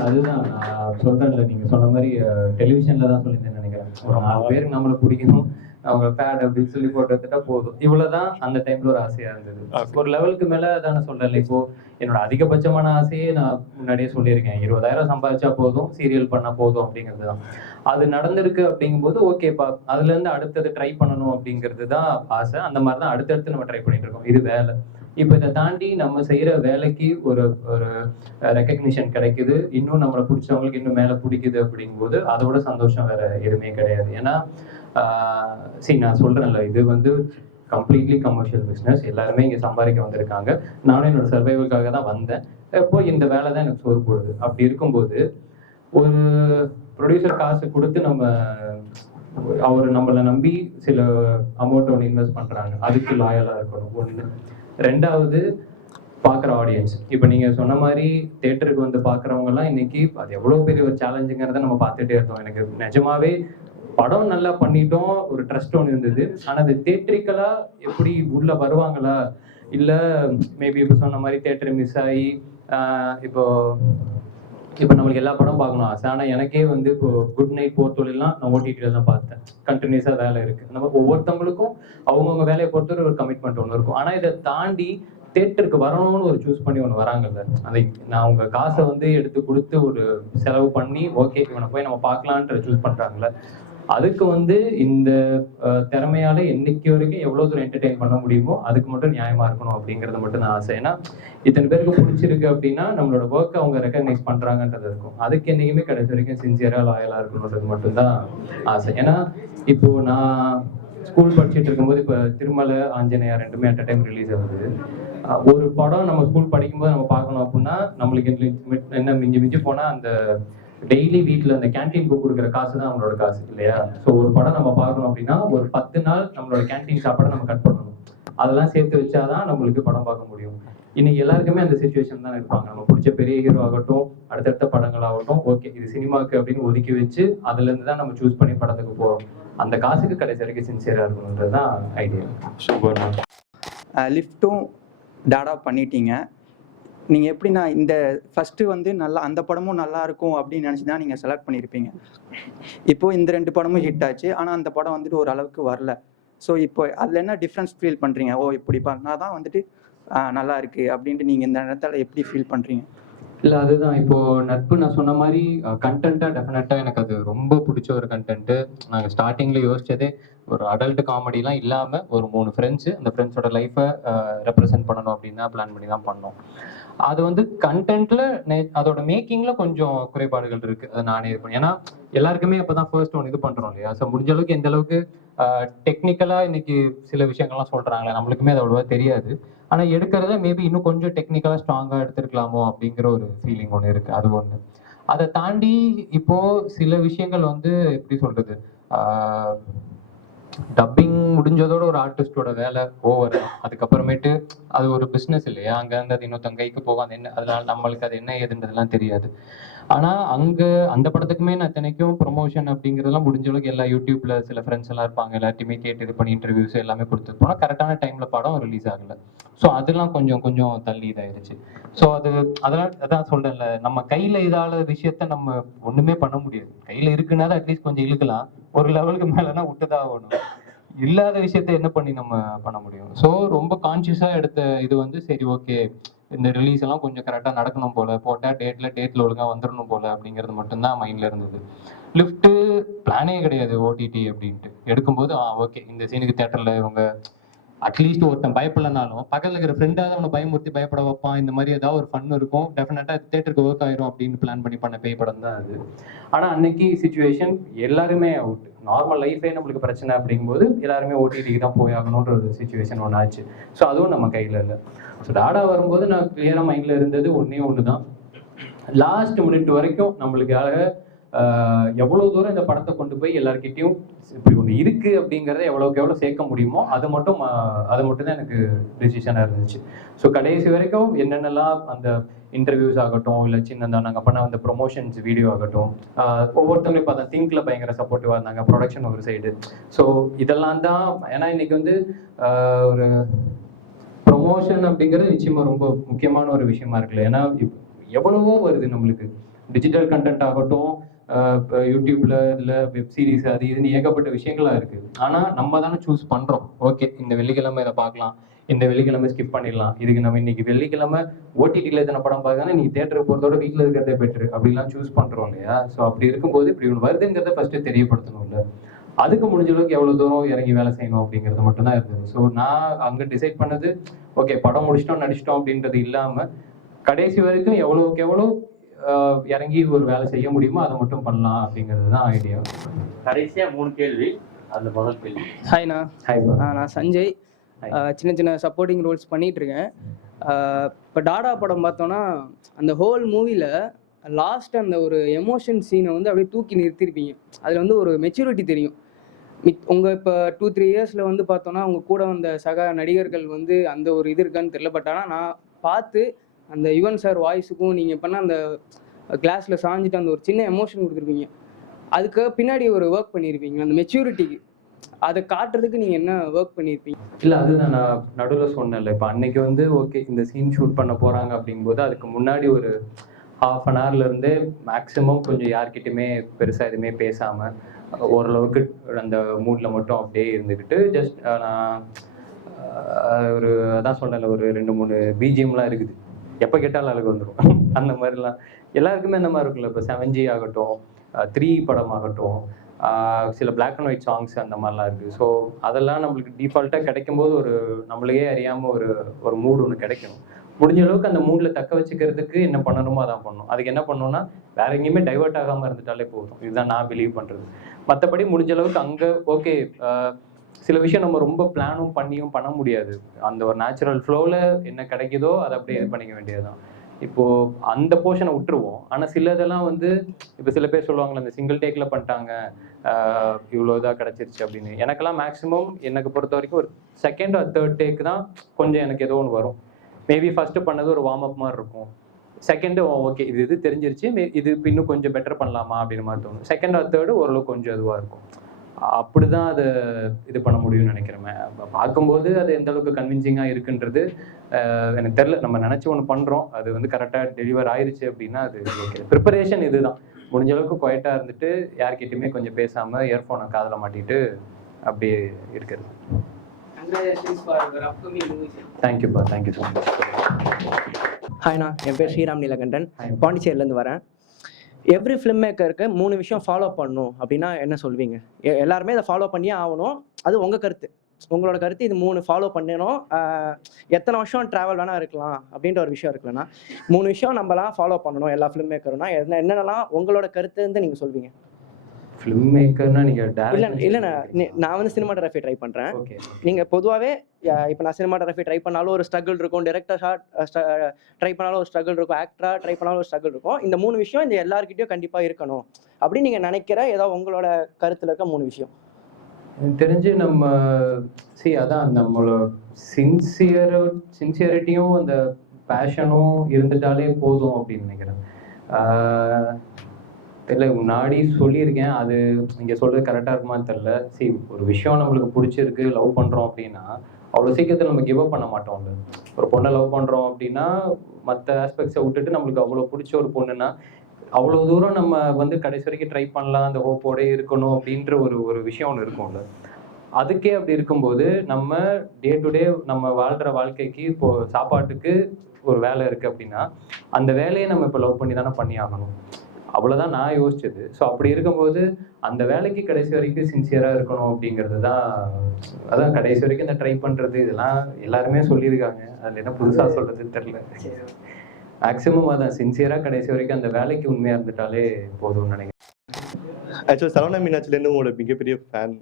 அதுதான் நான் சொல்கிறேன்ல, நீங்கள் சொன்ன மாதிரி டெலிவிஷனில் தான் சொல்லியிருந்தேன்னு நினைக்கிறேன். ஒரு 4 பேருக்கு நம்மளை பிடிக்கணும், அவங்க பேட் அப்படின்னு சொல்லி போட்டு எடுத்துட்டா போதும், இவ்வளவுதான் அந்த டைம்ல ஒரு ஆசையா இருந்தது. ஒரு லெவலுக்கு மேல தானே சொல்றேன். இப்போ என்னோட அதிகபட்சமான ஆசையே நான் முன்னாடியே சொல்லியிருக்கேன், 20,000 சம்பாதிச்சா போதும், சீரியல் பண்ணா போதும் அப்படிங்கிறது தான். அது நடந்திருக்கு அப்படிங்கும்போது ஓகேப்பா, அதுல இருந்து அடுத்தது ட்ரை பண்ணணும் அப்படிங்கிறது தான் ஆசை. அந்த மாதிரி தான் அடுத்தடுத்து நம்ம ட்ரை பண்ணிட்டு இருக்கோம். இது வேலை. இப்போ இதை தாண்டி நம்ம செய்யற வேலைக்கு ஒரு ஒரு ரெக்கக்னிஷன் கிடைக்குது, இன்னும் நம்மளை பிடிச்சவங்களுக்கு இன்னும் மேல பிடிக்குது அப்படிங்கும்போது அதோட சந்தோஷம் வேற எதுவுமே கிடையாது. ஏன்னா சரி, நான் சொல்றேன்ல, இது வந்து கம்ப்ளீட்லி கமர்ஷியல் பிஸ்னஸ், எல்லாருமே இங்கே சம்பாதிக்க வந்திருக்காங்க, நானும் என்னோட சர்வைவலுக்காக தான் வந்தேன். இப்போ இந்த வேலை தான் எனக்கு சோறு போடுது. அப்படி இருக்கும்போது ஒரு ப்ரொடியூசர் காசு கொடுத்து அவர் நம்மளை நம்பி சில அமௌண்ட் ஒன்று இன்வெஸ்ட் பண்றாங்க, அதுக்கு லாயலாக இருக்கணும் ஒன்று. ரெண்டாவது பார்க்குற ஆடியன்ஸ். இப்போ நீங்கள் சொன்ன மாதிரி தேட்டருக்கு வந்து பார்க்குறவங்கலாம் இன்னைக்கு அது எவ்வளோ பெரிய ஒரு சேலஞ்சுங்கிறத நம்ம பார்த்துட்டே இருந்தோம். எனக்கு நிஜமாவே படம் நல்லா பண்ணிட்டோம், ஒரு ட்ரஸ்ட் ஒன்று இருந்தது. ஆனால் அது தேட்டரிக்கலா எப்படி உள்ள வருவாங்களா, இல்லை மேபி இப்போ சொன்ன மாதிரி தேட்டர் மிஸ் ஆகி இப்போ நம்மளுக்கு எல்லா படம் பார்க்கணும் ஆசை. ஆனால் எனக்கே வந்து இப்போ குட் நைட் போர் தொழிலாம் நான் ஓடிடியில் தான் பார்த்தேன். கண்டினியூஸாக வேலை இருக்குது. நம்ம ஒவ்வொருத்தவங்களுக்கும் அவங்கவுங்க வேலையை பொறுத்தவரை ஒரு கமிட்மெண்ட் ஒன்று இருக்கும். ஆனால் இதை தாண்டி தேட்டருக்கு வரணும்னு ஒரு சூஸ் பண்ணி ஒன்று வராங்கல்ல, அதை நான் அவங்க காசை வந்து எடுத்து கொடுத்து ஒரு செலவு பண்ணி ஓகே இவனை போய் நம்ம பார்க்கலான்ற சூஸ் பண்ணுறாங்கல்ல, அதுக்கு வந்து இந்த திறமையால என்னைக்கு வரைக்கும் எவ்வளோ தூரம் என்டர்டெயின் பண்ண முடியுமோ அதுக்கு மட்டும் நியாயமா இருக்கணும் அப்படிங்கிறது மட்டும் நான் ஆசை. ஏன்னா இத்தனை பேருக்கு பிடிச்சிருக்கு அப்படின்னா நம்மளோட ஒர்க்கை அவங்க ரெக்கக்னைஸ் பண்றாங்கன்றது இருக்கும். அதுக்கு என்னைக்குமே கடைசி வரைக்கும் சின்சியரா லாயலா இருக்கணுன்றது மட்டும்தான் ஆசை. ஏன்னா இப்போ நான் ஸ்கூல் படிச்சுட்டு இருக்கும்போது இப்போ திருமலை ஆஞ்சநேயா 2மே அட் டைம் ரிலீஸ் ஆகுது. ஒரு படம் நம்ம ஸ்கூல் படிக்கும்போது நம்ம பார்க்கணும் அப்படின்னா நம்மளுக்கு என்ன மிஞ்சி போனா அந்த டெய்லி வீட்டில் அந்த கேன்டீன் புக் கொடுக்குற காசு தான் நம்மளோட காசு இல்லையா? ஸோ ஒரு படம் நம்ம பார்க்கணும் அப்படின்னா ஒரு 10 நாள் நம்மளோட கேன்டீன் சாப்பாடை நம்ம கட் பண்ணணும். அதெல்லாம் சேர்த்து வச்சாதான் நம்மளுக்கு படம் பார்க்க முடியும். இன்னைக்கு எல்லாருக்குமே அந்த சிச்சுவேஷன் தான் இருப்பாங்க. நம்ம பிடிச்ச பெரிய ஹீரோ ஆகட்டும், அடுத்தடுத்த படங்கள் ஆகட்டும், ஓகே இது சினிமாக்கு அப்படின்னு ஒதுக்கி வச்சு அதுலேருந்து தான் நம்ம சூஸ் பண்ணி படத்துக்கு போகிறோம். அந்த காசுக்கு கடைசி வரைக்கும் சின்சியராக இருக்கணுன்றது தான் ஐடியா. சூப்பர். லிஃப்ட்டும் டாடா பண்ணிட்டீங்க. நீங்கள் எப்படின்னா இந்த ஃபஸ்ட்டு வந்து நல்லா அந்த படமும் நல்லா இருக்கும் அப்படின்னு நினச்சி தான் நீங்கள் செலக்ட் பண்ணியிருப்பீங்க. இப்போது இந்த 2 படமும் ஹிட் ஆச்சு, ஆனால் அந்த படம் வந்துட்டு ஓரளவுக்கு வரல. ஸோ இப்போ அதில் என்ன டிஃப்ரென்ஸ் ஃபீல் பண்ணுறீங்க? ஓ இப்படி பண்ணால் தான் வந்துட்டு நல்லா இருக்குது அப்படின்ட்டு நீங்கள் இந்த இடத்துல எப்படி ஃபீல் பண்ணுறீங்க? இல்லை அதுதான் இப்போ நட்பு நான் சொன்ன மாதிரி கண்டென்ட்டாக டெஃபினட்டாக எனக்கு அது ரொம்ப பிடிச்ச ஒரு கண்டென்ட்டு. நாங்கள் ஸ்டார்டிங்கில் யோசிச்சதே ஒரு அடல்ட் காமெடிலாம் இல்லாமல் ஒரு 3 ஃப்ரெண்ட்ஸு, அந்த ஃப்ரெண்ட்ஸோட லைஃப்பை ரெப்ரசென்ட் பண்ணணும் அப்படின்னு தான் பிளான் பண்ணி தான் பண்ணோம். அது வந்து கண்டென்ட்ல அதோட மேக்கிங்ல கொஞ்சம் குறைபாடுகள் இருக்கு. அது நானே இது பண்ணேன். ஏன்னா எல்லாருக்குமே அப்பதான் ஃபர்ஸ்ட் ஒன் இது பண்றோம் இல்லையா? ஸோ முடிஞ்ச அளவுக்கு எந்த அளவுக்கு டெக்னிக்கலா இன்னைக்கு சில விஷயங்கள்லாம் சொல்றாங்களே, நம்மளுக்குமே அது அவ்வளவா தெரியாது. ஆனா எடுக்கிறத மேபி இன்னும் கொஞ்சம் டெக்னிக்கலா ஸ்ட்ராங்கா எடுத்திருக்கலாமோ அப்படிங்கிற ஒரு ஃபீலிங் ஒன்று இருக்கு. அது ஒன்று. அதை தாண்டி இப்போ சில விஷயங்கள் வந்து எப்படி சொல்றது, டப்பிங் முடிஞ்சதோட ஒரு ஆர்டிஸ்டோட வேலை ஓவர். அதுக்கப்புறமேட்டு அது ஒரு பிஸ்னஸ் இல்லையா? அங்கே இருந்து அது இன்னொருத்தங்க கைக்கு போகும். அது என்ன, அதனால நம்மளுக்கு அது என்ன ஏதுன்றதுலாம் தெரியாது. ஆனால் அங்கே அந்த படத்துக்குமே நான் இத்தனைக்கும் ப்ரொமோஷன் அப்படிங்கிறதெல்லாம் முடிஞ்ச அளவுக்கு எல்லா யூடியூப்ல சில ஃப்ரெண்ட்ஸ் எல்லாம் இருப்பாங்க, எல்லாத்தையுமே கேட்டு இது பண்ணி இன்டர்வியூஸ் எல்லாமே கொடுத்துட்டு போனால் கரெக்டான டைம்ல படம் ரிலீஸ் ஆகலை. ஸோ அதெல்லாம் கொஞ்சம் கொஞ்சம் தள்ளி இதாயிருச்சு. ஸோ அதெல்லாம் அதான் சொல்றேன்ல, நம்ம கையில இதால விஷயத்த நம்ம ஒண்ணுமே பண்ண முடியாது. கையில இருக்குன்னா அட்லீஸ்ட் கொஞ்சம் இழுக்கலாம், ஒரு லெவலுக்கு மேலனா விட்டுதான் ஆகணும். இல்லாத விஷயத்த என்ன பண்ணி நம்ம பண்ண முடியும்? ஸோ ரொம்ப கான்சியஸா எடுத்த இது வந்து சரி ஓகே, இந்த ரிலீஸ் எல்லாம் கொஞ்சம் கரெக்டாக நடக்கணும் போல, போட்டால் டேட்ல ஒழுங்காக வந்துடணும் போல அப்படிங்கிறது மட்டும்தான் மைண்ட்ல இருந்தது. லிஃப்ட் பிளானே கிடையாது ஓடிடி அப்படின்ட்டு எடுக்கும்போது ஓகே இந்த சீனுக்கு தேட்டர்ல இவங்க அட்லீஸ்ட் ஒருத்தன் பயப்படலனாலும் பக்கத்தில் இருக்கிற ஃப்ரெண்டாவது அவனை பயமுறுத்தி பயப்பட வைப்பான். இந்த மாதிரி ஏதாவது ஒரு ஃபன் இருக்கும், டெஃபினட்டா தேட்டருக்கு ஒர்க் ஆயிரும் அப்படின்னு பிளான் பண்ணி பண்ண பேய் படம் தான் அது. ஆனா அன்னைக்கு சுச்சுவேஷன் எல்லாருமே அவுட், நார்மல் லைஃபே நம்மளுக்கு பிரச்சனை அப்படிங்கும்போது எல்லாருமே ஓடிடிக்கு தான் போய் ஆகணுன்ற ஒரு சுச்சுவேஷன் ஒன்று ஆச்சு. ஸோ அதுவும் நம்ம கையில் இல்லை. ஸோ டாடா வரும்போது நான் கிளியராக மைண்டில் இருந்தது ஒன்று தான், லாஸ்ட் மினிட் வரைக்கும் நம்மளுக்காக எவ்வளோ தூரம் இந்த படத்தை கொண்டு போய் எல்லாருக்கிட்டையும் இப்படி ஒன்று இருக்குது அப்படிங்கிறத எவ்வளோக்கு எவ்வளோ சேர்க்க முடியுமோ அது மட்டும் தான் எனக்கு டிசிஷனாக இருந்துச்சு. ஸோ கடைசி வரைக்கும் என்னென்னலாம் அந்த இன்டர்வியூஸ் ஆகட்டும், இல்லை சின்ன நாங்கள் பண்ண அந்த ப்ரொமோஷன்ஸ் வீடியோ ஆகட்டும், ஒவ்வொருத்தவங்களையும் பார்த்தா திங்க்ல பயங்கர சப்போர்ட்டிவாக இருந்தாங்க, ப்ரொடக்ஷன் ஒரு சைடு. ஸோ இதெல்லாம் தான். ஏன்னா இன்னைக்கு வந்து ஒரு ப்ரொமோஷன் அப்படிங்கிறது நிச்சயமாக ரொம்ப முக்கியமான ஒரு விஷயமா இருக்குல்ல. ஏன்னா எவ்வளவோ வருது நம்மளுக்கு, டிஜிட்டல் கண்டென்ட் ஆகட்டும், யூடியூப்ல இதில் வெப் சீரிஸ், அது இதுன்னு ஏகப்பட்ட விஷயங்களா இருக்கு. ஆனால் நம்ம தானே சூஸ் பண்றோம். ஓகே இந்த வெள்ளிக்கிழமை இதை பார்க்கலாம், இந்த வெள்ளிக்கிழமை ஸ்கிப் பண்ணிடலாம், இதுக்கு நம்ம இன்னைக்கு வெள்ளிக்கிழமை ஓடிடியில் எத்தனை படம் பார்க்கணும், நீங்க தேட்டருக்கு போகிறதோட வீட்டில் இருக்கிறதே பெட்ரு அப்படிலாம் சூஸ் பண்றோம் இல்லையா? ஸோ அப்படி இருக்கும்போது இப்படி ஒன்று வருதுங்கிறத ஃபர்ஸ்ட் தெரியப்படுத்தணும்ல. அதுக்கு முடிஞ்ச அளவுக்கு எவ்வளோ தூரம் இறங்கி வேலை செய்யணும் அப்படிங்கிறது மட்டும்தான் இருந்தது. ஸோ நான் அங்கே டிசைட் பண்ணது ஓகே படம் முடிச்சிட்டோம் நடிச்சிட்டோம் அப்படின்றது இல்லாமல் கடைசி வரைக்கும் எவ்வளோக்கு எவ்வளோ இறங்கி ஒரு வேலை செய்ய முடியுமோ அதை மட்டும் பண்ணலாம் அப்படிங்கிறது தான் ஐடியா. கடைசியா 3 கேள்வி. அந்த முதல் கேள்வி. ஹாய்ண்ணா. நான் சஞ்சய். சின்ன சின்ன சப்போர்ட்டிங் ரோல்ஸ் பண்ணிட்டு இருக்கேன். இப்போ டாடா படம் பார்த்தோன்னா அந்த ஹோல் மூவியில் லாஸ்ட் அந்த ஒரு எமோஷன் சீனை வந்து அப்படியே தூக்கி நிறுத்திருப்பீங்க. அதில் வந்து ஒரு மெச்சூரிட்டி தெரியும். உங்கள் இப்போ 2-3 இயர்ஸில் வந்து பார்த்தோன்னா உங்கள் கூட வந்த சக நடிகர்கள் வந்து அந்த ஒரு இது இருக்கான்னு தெரியல. பட் ஆனால் நான் பார்த்து அந்த யுவன் சார் வாய்ஸுக்கும் நீங்கள் பண்ண அந்த கிளாஸில் சாஞ்சிட்டு அந்த ஒரு சின்ன எமோஷன் கொடுத்துருப்பீங்க. அதுக்கு பின்னாடி ஒரு ஒர்க் பண்ணியிருப்பீங்க அந்த மெச்சூரிட்டிக்கு. அதை காட்டுறதுக்கு நீங்கள் என்ன ஒர்க் பண்ணியிருப்பீங்க? இல்லை அதுதான் நான் நடுவில் சொன்னேன்ல, இப்போ அன்னைக்கு வந்து ஓகே இந்த சீன் ஷூட் பண்ண போகிறாங்க அப்படிங்கும்போது அதுக்கு முன்னாடி ஒரு ½ அன் ஹவர்லேருந்தே மேக்ஸிமம் கொஞ்சம் யார்கிட்டையுமே பெருசாக எதுவுமே பேசாமல் ஓரளவுக்கு அந்த மூடில் மட்டும் அப்படியே இருந்துக்கிட்டு ஜஸ்ட் நான் ஒரு அதான் சொன்னேன்ல ஒரு 2-3 பிஜிஎம்லாம் இருக்குது, எப்போ கேட்டாலும் அழகு வந்துடும். அந்த மாதிரிலாம் எல்லாருக்குமே அந்த மாதிரி இருக்குல்ல. இப்போ 7G ஆகட்டும், 3 படம் ஆகட்டும், சில பிளாக் அண்ட் ஒயிட் சாங்ஸ் அந்த மாதிரிலாம் இருக்குது. ஸோ அதெல்லாம் நம்மளுக்கு டிஃபால்ட்டாக கிடைக்கும்போது ஒரு நம்மளுக்கே அறியாமல் ஒரு மூடு ஒன்று கிடைக்கணும். முடிஞ்ச அளவுக்கு அந்த மூடில் தக்க வச்சுக்கிறதுக்கு என்ன பண்ணணுமோ அதான் பண்ணணும். அதுக்கு என்ன பண்ணணும்னா வேற எங்கேயுமே டைவெர்ட் ஆகாமல் இருந்துட்டாலே போதும். இதுதான் நான் பிலீவ் பண்ணுறது. மற்றபடி முடிஞ்ச அளவுக்கு அங்கே ஓகே சில விஷயம் நம்ம ரொம்ப பிளானும் பண்ணியும் பண்ண முடியாது. அந்த ஒரு நேச்சுரல் ஃப்ளோவில் என்ன கிடைக்குதோ அதை அப்படியே இது பண்ணிக்க வேண்டியதுதான். இப்போது அந்த போர்ஷனை விட்டுருவோம். ஆனால் சில இதெல்லாம் வந்து இப்போ சில பேர் சொல்லுவாங்களே அந்த சிங்கிள் டேக்கில் பண்ணிட்டாங்க இவ்வளோ இதாக கிடச்சிருச்சு அப்படின்னு. எனக்கெல்லாம் மேக்ஸிமம் எனக்கு பொறுத்த வரைக்கும் ஒரு 2nd or 3rd டேக் தான் கொஞ்சம் எனக்கு ஏதோ ஒன்று வரும். மேபி ஃபஸ்ட்டு பண்ணது ஒரு வார்ம் அப் மாதிரி இருக்கும். 2nd ஓகே இது தெரிஞ்சிருச்சு, இது இன்னும் கொஞ்சம் பெட்டர் பண்ணலாமா அப்படின்னு மாதிரி தோணும். 2nd or 3rd ஓரளவுக்கு கொஞ்சம் இதுவாக இருக்கும். அப்படிதான் அதை இது பண்ண முடியும்னு நினைக்கிறேன். பார்க்கும்போது அது எந்த அளவுக்கு கன்வின்சிங்காக இருக்குன்றது எனக்கு தெரில. நம்ம நினச்சி ஒன்று பண்ணுறோம், அது வந்து கரெக்டாக டெலிவர் ஆயிடுச்சு அப்படின்னா அது ஓகே. ப்ரிப்பரேஷன் இதுதான். முடிஞ்ச அளவுக்கு குவைட்டாக இருந்துட்டு யார்கிட்டையுமே கொஞ்சம் பேசாமல் இயர்ஃபோனை காதில் மாட்டிட்டு அப்படியே இருக்கிறது. தேங்க்யூப்பா, தேங்க்யூ ஸோ மச். ஹாய்ண்ணா, என் பேர் ஸ்ரீராம் நீலகண்டன், பாண்டிச்சேரியிலேருந்து வரேன். எவ்ரி ஃபிலிம் மேக்கருக்கு 3 விஷயம் ஃபாலோ பண்ணணும் அப்படின்னா என்ன சொல்வீங்க? எல்லாருமே இதை ஃபாலோ பண்ணியே ஆகணும், அது உங்கள் கருத்து, உங்களோட கருத்து. இது 3 ஃபாலோ பண்ணணும், எத்தனை வருஷம் ட்ராவல் வேணால் இருக்கலாம் அப்படின்ற ஒரு விஷயம் இருக்குல்லண்ணா. 3 விஷயம் நம்மளாம் ஃபாலோ பண்ணணும் எல்லா ஃபிலிம் மேக்கரும்னா என்னென்னலாம் உங்களோட கருத்து வந்து நீங்கள் சொல்வீங்க? ஃபிலிம் மேக்கர்னா நீங்கள் இல்லைண்ணா, நான் வந்து சினிமாட்டோகிராஃபி ட்ரை பண்ணுறேன். நீங்கள் பொதுவாகவே இப்போ நான் சினிமாட்டோகிராஃபி ட்ரை பண்ணாலும் ஒரு ஸ்ட்ரகிள் இருக்கும், டைரக்டர் ஷாட் ட்ரை பண்ணாலும் ஒரு ஸ்ட்ரகிள் இருக்கும், ஆக்டராக ட்ரை பண்ணாலும் ஒரு ஸ்ட்ரகிள் இருக்கும். இந்த 3 விஷயம் இந்த எல்லாருக்கிட்டையும் கண்டிப்பாக இருக்கணும் அப்படின்னு நீங்கள் நினைக்கிற ஏதோ உங்களோட கருத்தில் இருக்க 3 விஷயம்? எனக்கு தெரிஞ்சு நம்ம அதான் நம்மளோட சின்சியரிட்டியும் அந்த பேஷனும் இருந்துட்டாலே போதும் அப்படின்னு நினைக்கிறேன். தெரியல, முன்னாடி சொல்லியிருக்கேன், அது நீங்கள் சொல்கிறது கரெக்டாக இருக்குமான்னு தெரில. ஒரு விஷயம் நம்மளுக்கு பிடிச்சிருக்கு, லவ் பண்ணுறோம் அப்படின்னா அவ்வளோ சீக்கிரத்தில் நம்ம கிவ் அப் பண்ண மாட்டோம்ல. ஒரு பொண்ணை லவ் பண்ணுறோம் அப்படின்னா மற்ற ஆஸ்பெக்ட்ஸை விட்டுட்டு நம்மளுக்கு அவ்வளோ பிடிச்ச ஒரு பொண்ணுன்னா அவ்வளோ தூரம் நம்ம வந்து கடைசி வரைக்கும் ட்ரை பண்ணலாம், அந்த ஹோப்போடே இருக்கணும் அப்படின்ற ஒரு விஷயம் ஒன்று இருக்கும்ல. அதுக்கே அப்படி இருக்கும்போது நம்ம டே டு டே நம்ம வாழ்கிற வாழ்க்கைக்கு இப்போது சாப்பாட்டுக்கு ஒரு வேலை இருக்குது அப்படின்னா அந்த வேலையை நம்ம இப்போ லவ் பண்ணி தானே பண்ணி ஆகணும். அவ்வளோதான் நான் யோசிச்சது. ஸோ அப்படி இருக்கும்போது அந்த வேலைக்கு கடைசி வரைக்கும் சின்சியராக இருக்கணும் அப்படிங்கிறது தான். அதான் கடைசி வரைக்கும் இந்த ட்ரை பண்ணுறது இதெல்லாம் எல்லாருமே சொல்லியிருக்காங்க, அதில் என்ன புதுசாக சொல்கிறதுன்னு தெரில. மேக்ஸிமம் அதான் சின்சியராக கடைசி வரைக்கும் அந்த வேலைக்கு உண்மையாக இருந்துட்டாலே போதும்னு நினைக்கிறேன். ஆக்சுவலாக சரவணா மீனாட்சிலேருந்து உங்களோட மிகப்பெரிய ஃபேன்.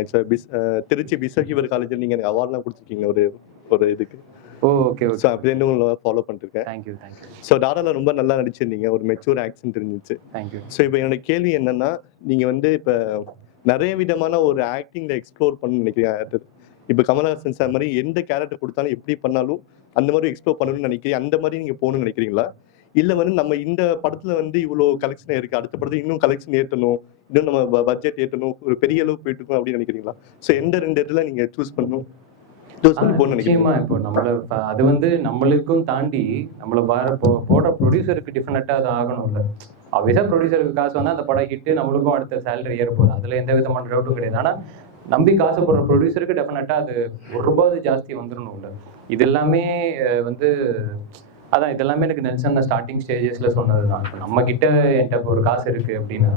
ஆக்சுவலாக திருச்சி பிசகிவர் காலேஜில் நீங்கள் எனக்கு அவார்ட்லாம் கொடுத்துருக்கீங்க ஒரு இதுக்கு. ஓகே. ஸோ அப்படியே உங்களை ஃபாலோ பண்ணிருக்கேன். தேங்க்யூ. ஸோ டாடாவில் ரொம்ப நல்லா நடிச்சிருந்தீங்க, ஒரு மெச்சூர் ஆக்சன் இருந்துச்சு. தேங்க்யூ. ஸோ இப்போ என்னோட கேள்வி என்னன்னா, நீங்கள் வந்து இப்போ நிறைய விதமான ஒரு ஆக்டிங்கில் எக்ஸ்ப்ளோர் பண்ணணும்னு நினைக்கிறீங்க. இப்போ கமலஹாசன் சார் மாதிரி எந்த கேரக்டர் கொடுத்தாலும் எப்படி பண்ணாலும் அந்த மாதிரி எக்ஸ்ப்ளோர் பண்ணணும்னு நினைக்கிறீங்க, அந்த மாதிரி நீங்கள் போகணும்னு நினைக்கிறீங்களா? இல்லை வந்து நம்ம இந்த படத்தில் வந்து இவ்வளோ கலெக்ஷன் இருக்குது, அடுத்த படத்தில் இன்னும் கலெக்ஷன் ஏற்றணும், இன்னும் நம்ம பட்ஜெட் ஏற்றணும், ஒரு பெரிய அளவு போயிட்டு இருக்கணும் அப்படின்னு நினைக்கிறீங்களா? ஸோ எந்த 2 இடத்துல நீங்கள் சூஸ் பண்ணணும்? நிச்சயமா இப்போ நம்மள அது வந்து நம்மளுக்கும் தாண்டி நம்மள போடுற ப்ரொடியூசருக்கு டிஃபரெண்ட்டாக அது ஆகணும்ல. ஆப்வியஸாக ப்ரொடியூசருக்கு காசு வந்தால் அந்த படம் ஹிட்டு, நம்மளுக்கும் அடுத்த சேலரி ஏற்போகுது, அதில் எந்த விதமான டவுட்டும் கிடையாது. ஆனால் நம்பி காசு போடுற ப்ரொடியூசருக்கு டெஃபினட்டாக அது ₹1 ஜாஸ்தி வந்துடணும்ல. இது எல்லாமே வந்து அதான் இதெல்லாமே எனக்கு நெல்சன் ஸ்டார்டிங் ஸ்டேஜஸில் சொன்னது தான். இப்போ நம்மக்கிட்ட என்கிட்ட ஒரு காசு இருக்குது அப்படின்னா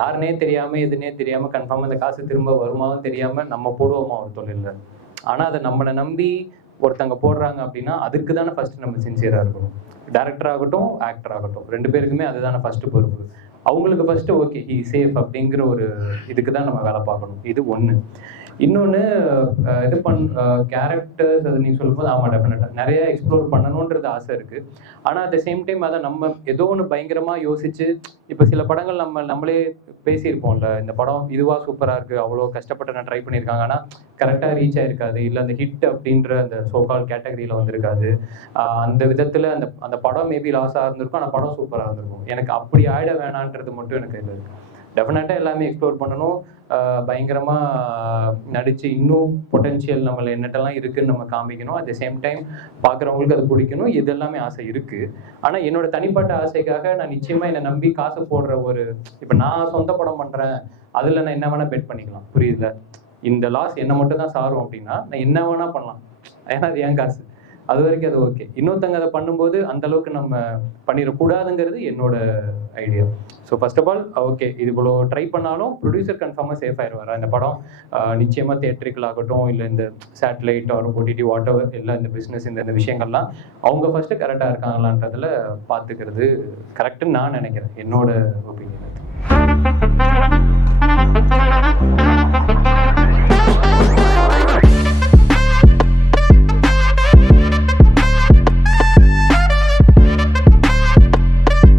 யாருனே தெரியாமல் எதுனே தெரியாமல் கன்ஃபார்மாக அந்த காசு திரும்ப வருமாவும் தெரியாமல் நம்ம போடுவோமா ஒரு தொழிலில். ஆனால் அதை நம்மளை நம்பி ஒருத்தங்க போடுறாங்க அப்படின்னா அதுக்கு தானே ஃபஸ்ட்டு நம்ம சின்சியராக இருக்கணும். டேரக்டர் ஆகட்டும், ஆக்டர் ஆகட்டும், 2 பேருக்குமே அதுதானே ஃபஸ்ட்டு பொறுப்பு. அவங்களுக்கு ஃபஸ்ட்டு ஓகே ஹி சேஃப் அப்படிங்கிற ஒரு இதுக்கு தான் நம்ம வேலை பார்க்கணும். இது ஒன்று. இன்னொன்று இது கேரக்டர்ஸ் அது நீங்கள் சொல்லும்போது ஆமாம் டெஃபினட்டாக நிறைய எக்ஸ்ப்ளோர் பண்ணணுன்றது ஆசை இருக்குது. ஆனால் அட் த சேம் டைம் அதை நம்ம ஏதோ ஒன்று பயங்கரமாக யோசிச்சு இப்போ சில படங்கள் நம்மளே பேசியிருப்போம்ல, இந்த படம் இதுவாக சூப்பராக இருக்குது, அவ்வளோ கஷ்டப்பட்டு நான் ட்ரை பண்ணியிருக்காங்க, ஆனால் கரெக்டாக ரீச் ஆகிருக்காது, இல்லை அந்த ஹிட் அப்படின்ற அந்த சோகால் கேட்டகரியில் வந்திருக்காது. அந்த விதத்தில் அந்த படம் மேபி லாஸாக இருந்திருக்கும், ஆனால் படம் சூப்பராக இருந்திருக்கும். எனக்கு அப்படி ஆயிட வேணான்றது மட்டும் எனக்கு இது இருக்குது. டெஃபினட்டாக எல்லாமே எக்ஸ்ப்ளோர் பண்ணணும், பயங்கரமாக நடித்து இன்னும் பொட்டென்ஷியல் நம்மள என்னட்டெல்லாம் இருக்குதுன்னு நம்ம காமிக்கணும். அட் த சேம் டைம் பார்க்குறவங்களுக்கு அது பிடிக்கணும். இது எல்லாமே ஆசை இருக்குது. ஆனால் என்னோட தனிப்பட்ட ஆசைக்காக நான் நிச்சயமாக என்னை நம்பி காசு போடுற இப்போ நான் சொந்த படம் பண்ணுறேன், அதில் நான் என்ன வேணால் பெட் பண்ணிக்கலாம். புரியுதுல? இந்த லாஸ் என்னை மட்டும் தான் சாரும் அப்படின்னா நான் என்ன வேணால் பண்ணலாம், ஏன்னா அது என் காசு. அது வரைக்கும் அது ஓகே. இன்னொருத்தங்க அதை பண்ணும்போது அந்தளவுக்கு நம்ம பண்ணிடக்கூடாதுங்கிறது என்னோட idea. So first of all okay இது இவ்வளோ ட்ரை பண்ணாலும் ப்ரொடியூசர் கன்ஃபார்மாக சேஃப் ஆயிடுவார். இந்த படம் நிச்சயமாக தியேட்ரிக்கல் ஆகட்டும், இல்லை இந்த சேட்டலைட் ஒரு OTT வாட் எவர், இல்லை இந்த பிஸ்னஸ் இந்த விஷயங்கள்லாம் அவங்க ஃபஸ்ட்டு கரெக்டாக இருக்காங்களான்றதில் பார்த்துக்கிறது கரெக்டுன்னு நான் நினைக்கிறேன். என்னோட ஒப்பீனியன்.